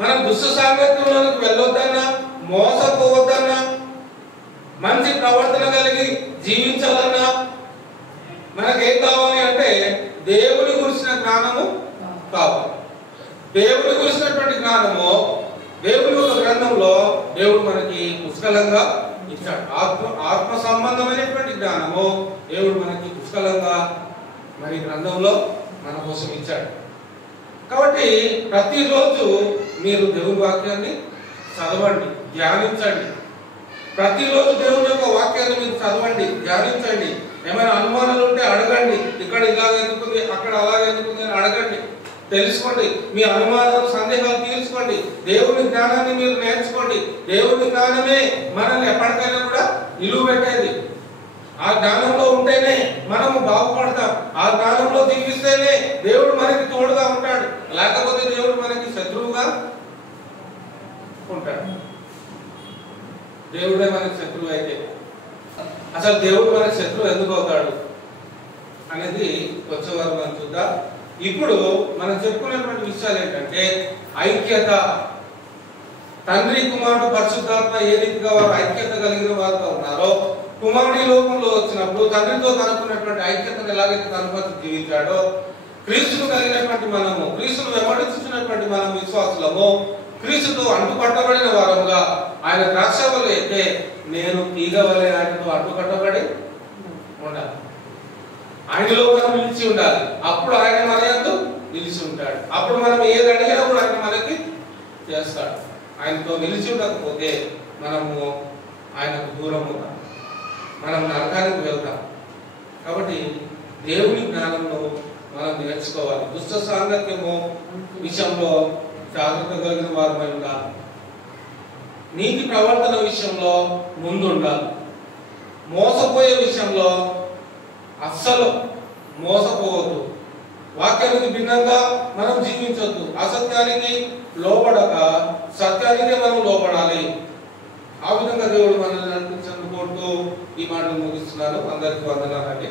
మనం దుష్ట సాంగత్యంలోకి వెళ్ళొద్దన్నా, మోసపోవద్దన్నా, మంచి ప్రవర్తన కలిగి జీవించాలన్నా మనకేం కావాలి అంటే దేవుని గురించిన జ్ఞానము కావాలి. దేవుని గురించినటువంటి జ్ఞానము దేవుని యొక్క గ్రంథంలో దేవుడు మనకి పుష్కలంగా ఇచ్చాడు. ఆత్మ సంబంధమైనటువంటి జ్ఞానము దేవుడు మనకి పుష్కలంగా మరి గ్రంథంలో మన కోసం ఇచ్చాడు. కాబట్టి ప్రతిరోజు మీరు దేవుని వాక్యాన్ని చదవండి, ధ్యానించండి. ప్రతిరోజు దేవుని యొక్క వాక్యాన్ని మీరు చదవండి, ధ్యానించండి. ఏమైనా అనుమానాలు ఉంటే అడగండి. ఇక్కడ ఇలాగ ఎందుకుంది, అక్కడ అలాగ ఎందుకుంది అని అడగండి, తెలుసుకోండి. మీ అనుమానాలు, సందేహాలు తీర్చుకోండి. దేవుని జ్ఞానాన్ని మీరు నేర్చుకోండి. దేవుని జ్ఞానమే మనల్ని ఎప్పటికైనా కూడా నిలువ పెట్టేది. ఆ జ్ఞానంలో ఉంటేనే మనము బాగుపడతాం. ఆ జ్ఞానంలో జీవిస్తేనే దేవుడు మనకి తోడుగా ఉంటాడు. లేకపోతే దేవుడు మనకి శత్రువుగా ఉంటాడు. దేవుడే మనకి శత్రువు అయితే అసలు దేవుడు మనకి శత్రువు ఎందుకు అవుతాడు అనేది వచ్చేవారు మనం చూద్దాం. ఇప్పుడు మనం చెప్పుకున్నటువంటి విషయాలు ఏంటంటే ఐక్యత. తండ్రి, కుమారుడు, పరిశుద్ధాత్మ ఏ రీతిగా వారు ఐక్యత కలిగిన వారుగా ఉన్నారో, కుమారుడి లోకంలో వచ్చినప్పుడు తండ్రితో కనుక్కున్నటువంటి ఐక్యతను ఎలాగైతే కనుపరిచి జీవించాడో, క్రీస్తును కలిగినటువంటి మనము, క్రీస్తును వెంబడించినటువంటి మనం విశ్వాసులము, క్రీస్తుతో అంటుకట్టబడిన వారముగా ఆయన ద్రాక్షవల్లి అయితే నేను తీగ వలె ఆయనతో అంటుకట్టబడి ఉండాలి. ఆయనలో మనం నిలిచి ఉండాలి. అప్పుడు ఆయన మన యందు నిలిచి ఉంటాడు. అప్పుడు మనం ఏది అడిగినా కూడా ఆయన మనకి చేస్తాడు. ఆయనతో నిలిచి ఉండకపోతే మనము ఆయనకు దూరం అవుతాం, మనం నరకానికి వెళ్తాం. కాబట్టి దేవుని జ్ఞానంలో మనం నేర్చుకోవాలి. దుష్ట సాంగత్యము విషయంలో జాగ్రత్త కలిగిన వారమై ఉండాలి. నీతి ప్రవర్తన విషయంలో ముందు ఉండాలి. మోసపోయే విషయంలో అస్సలు మోసపోవద్దు. వాక్యానికి భిన్నంగా మనం జీవించొద్దు. అసత్యానికి లోబడక సత్యానికే మనం లోబడాలి. ఆ విధంగా దేవుడు మనల్ని నడిపించడం కోరుతూ ఈ మాటలు ముగిస్తున్నాను. అందరికీ వందనాలండి.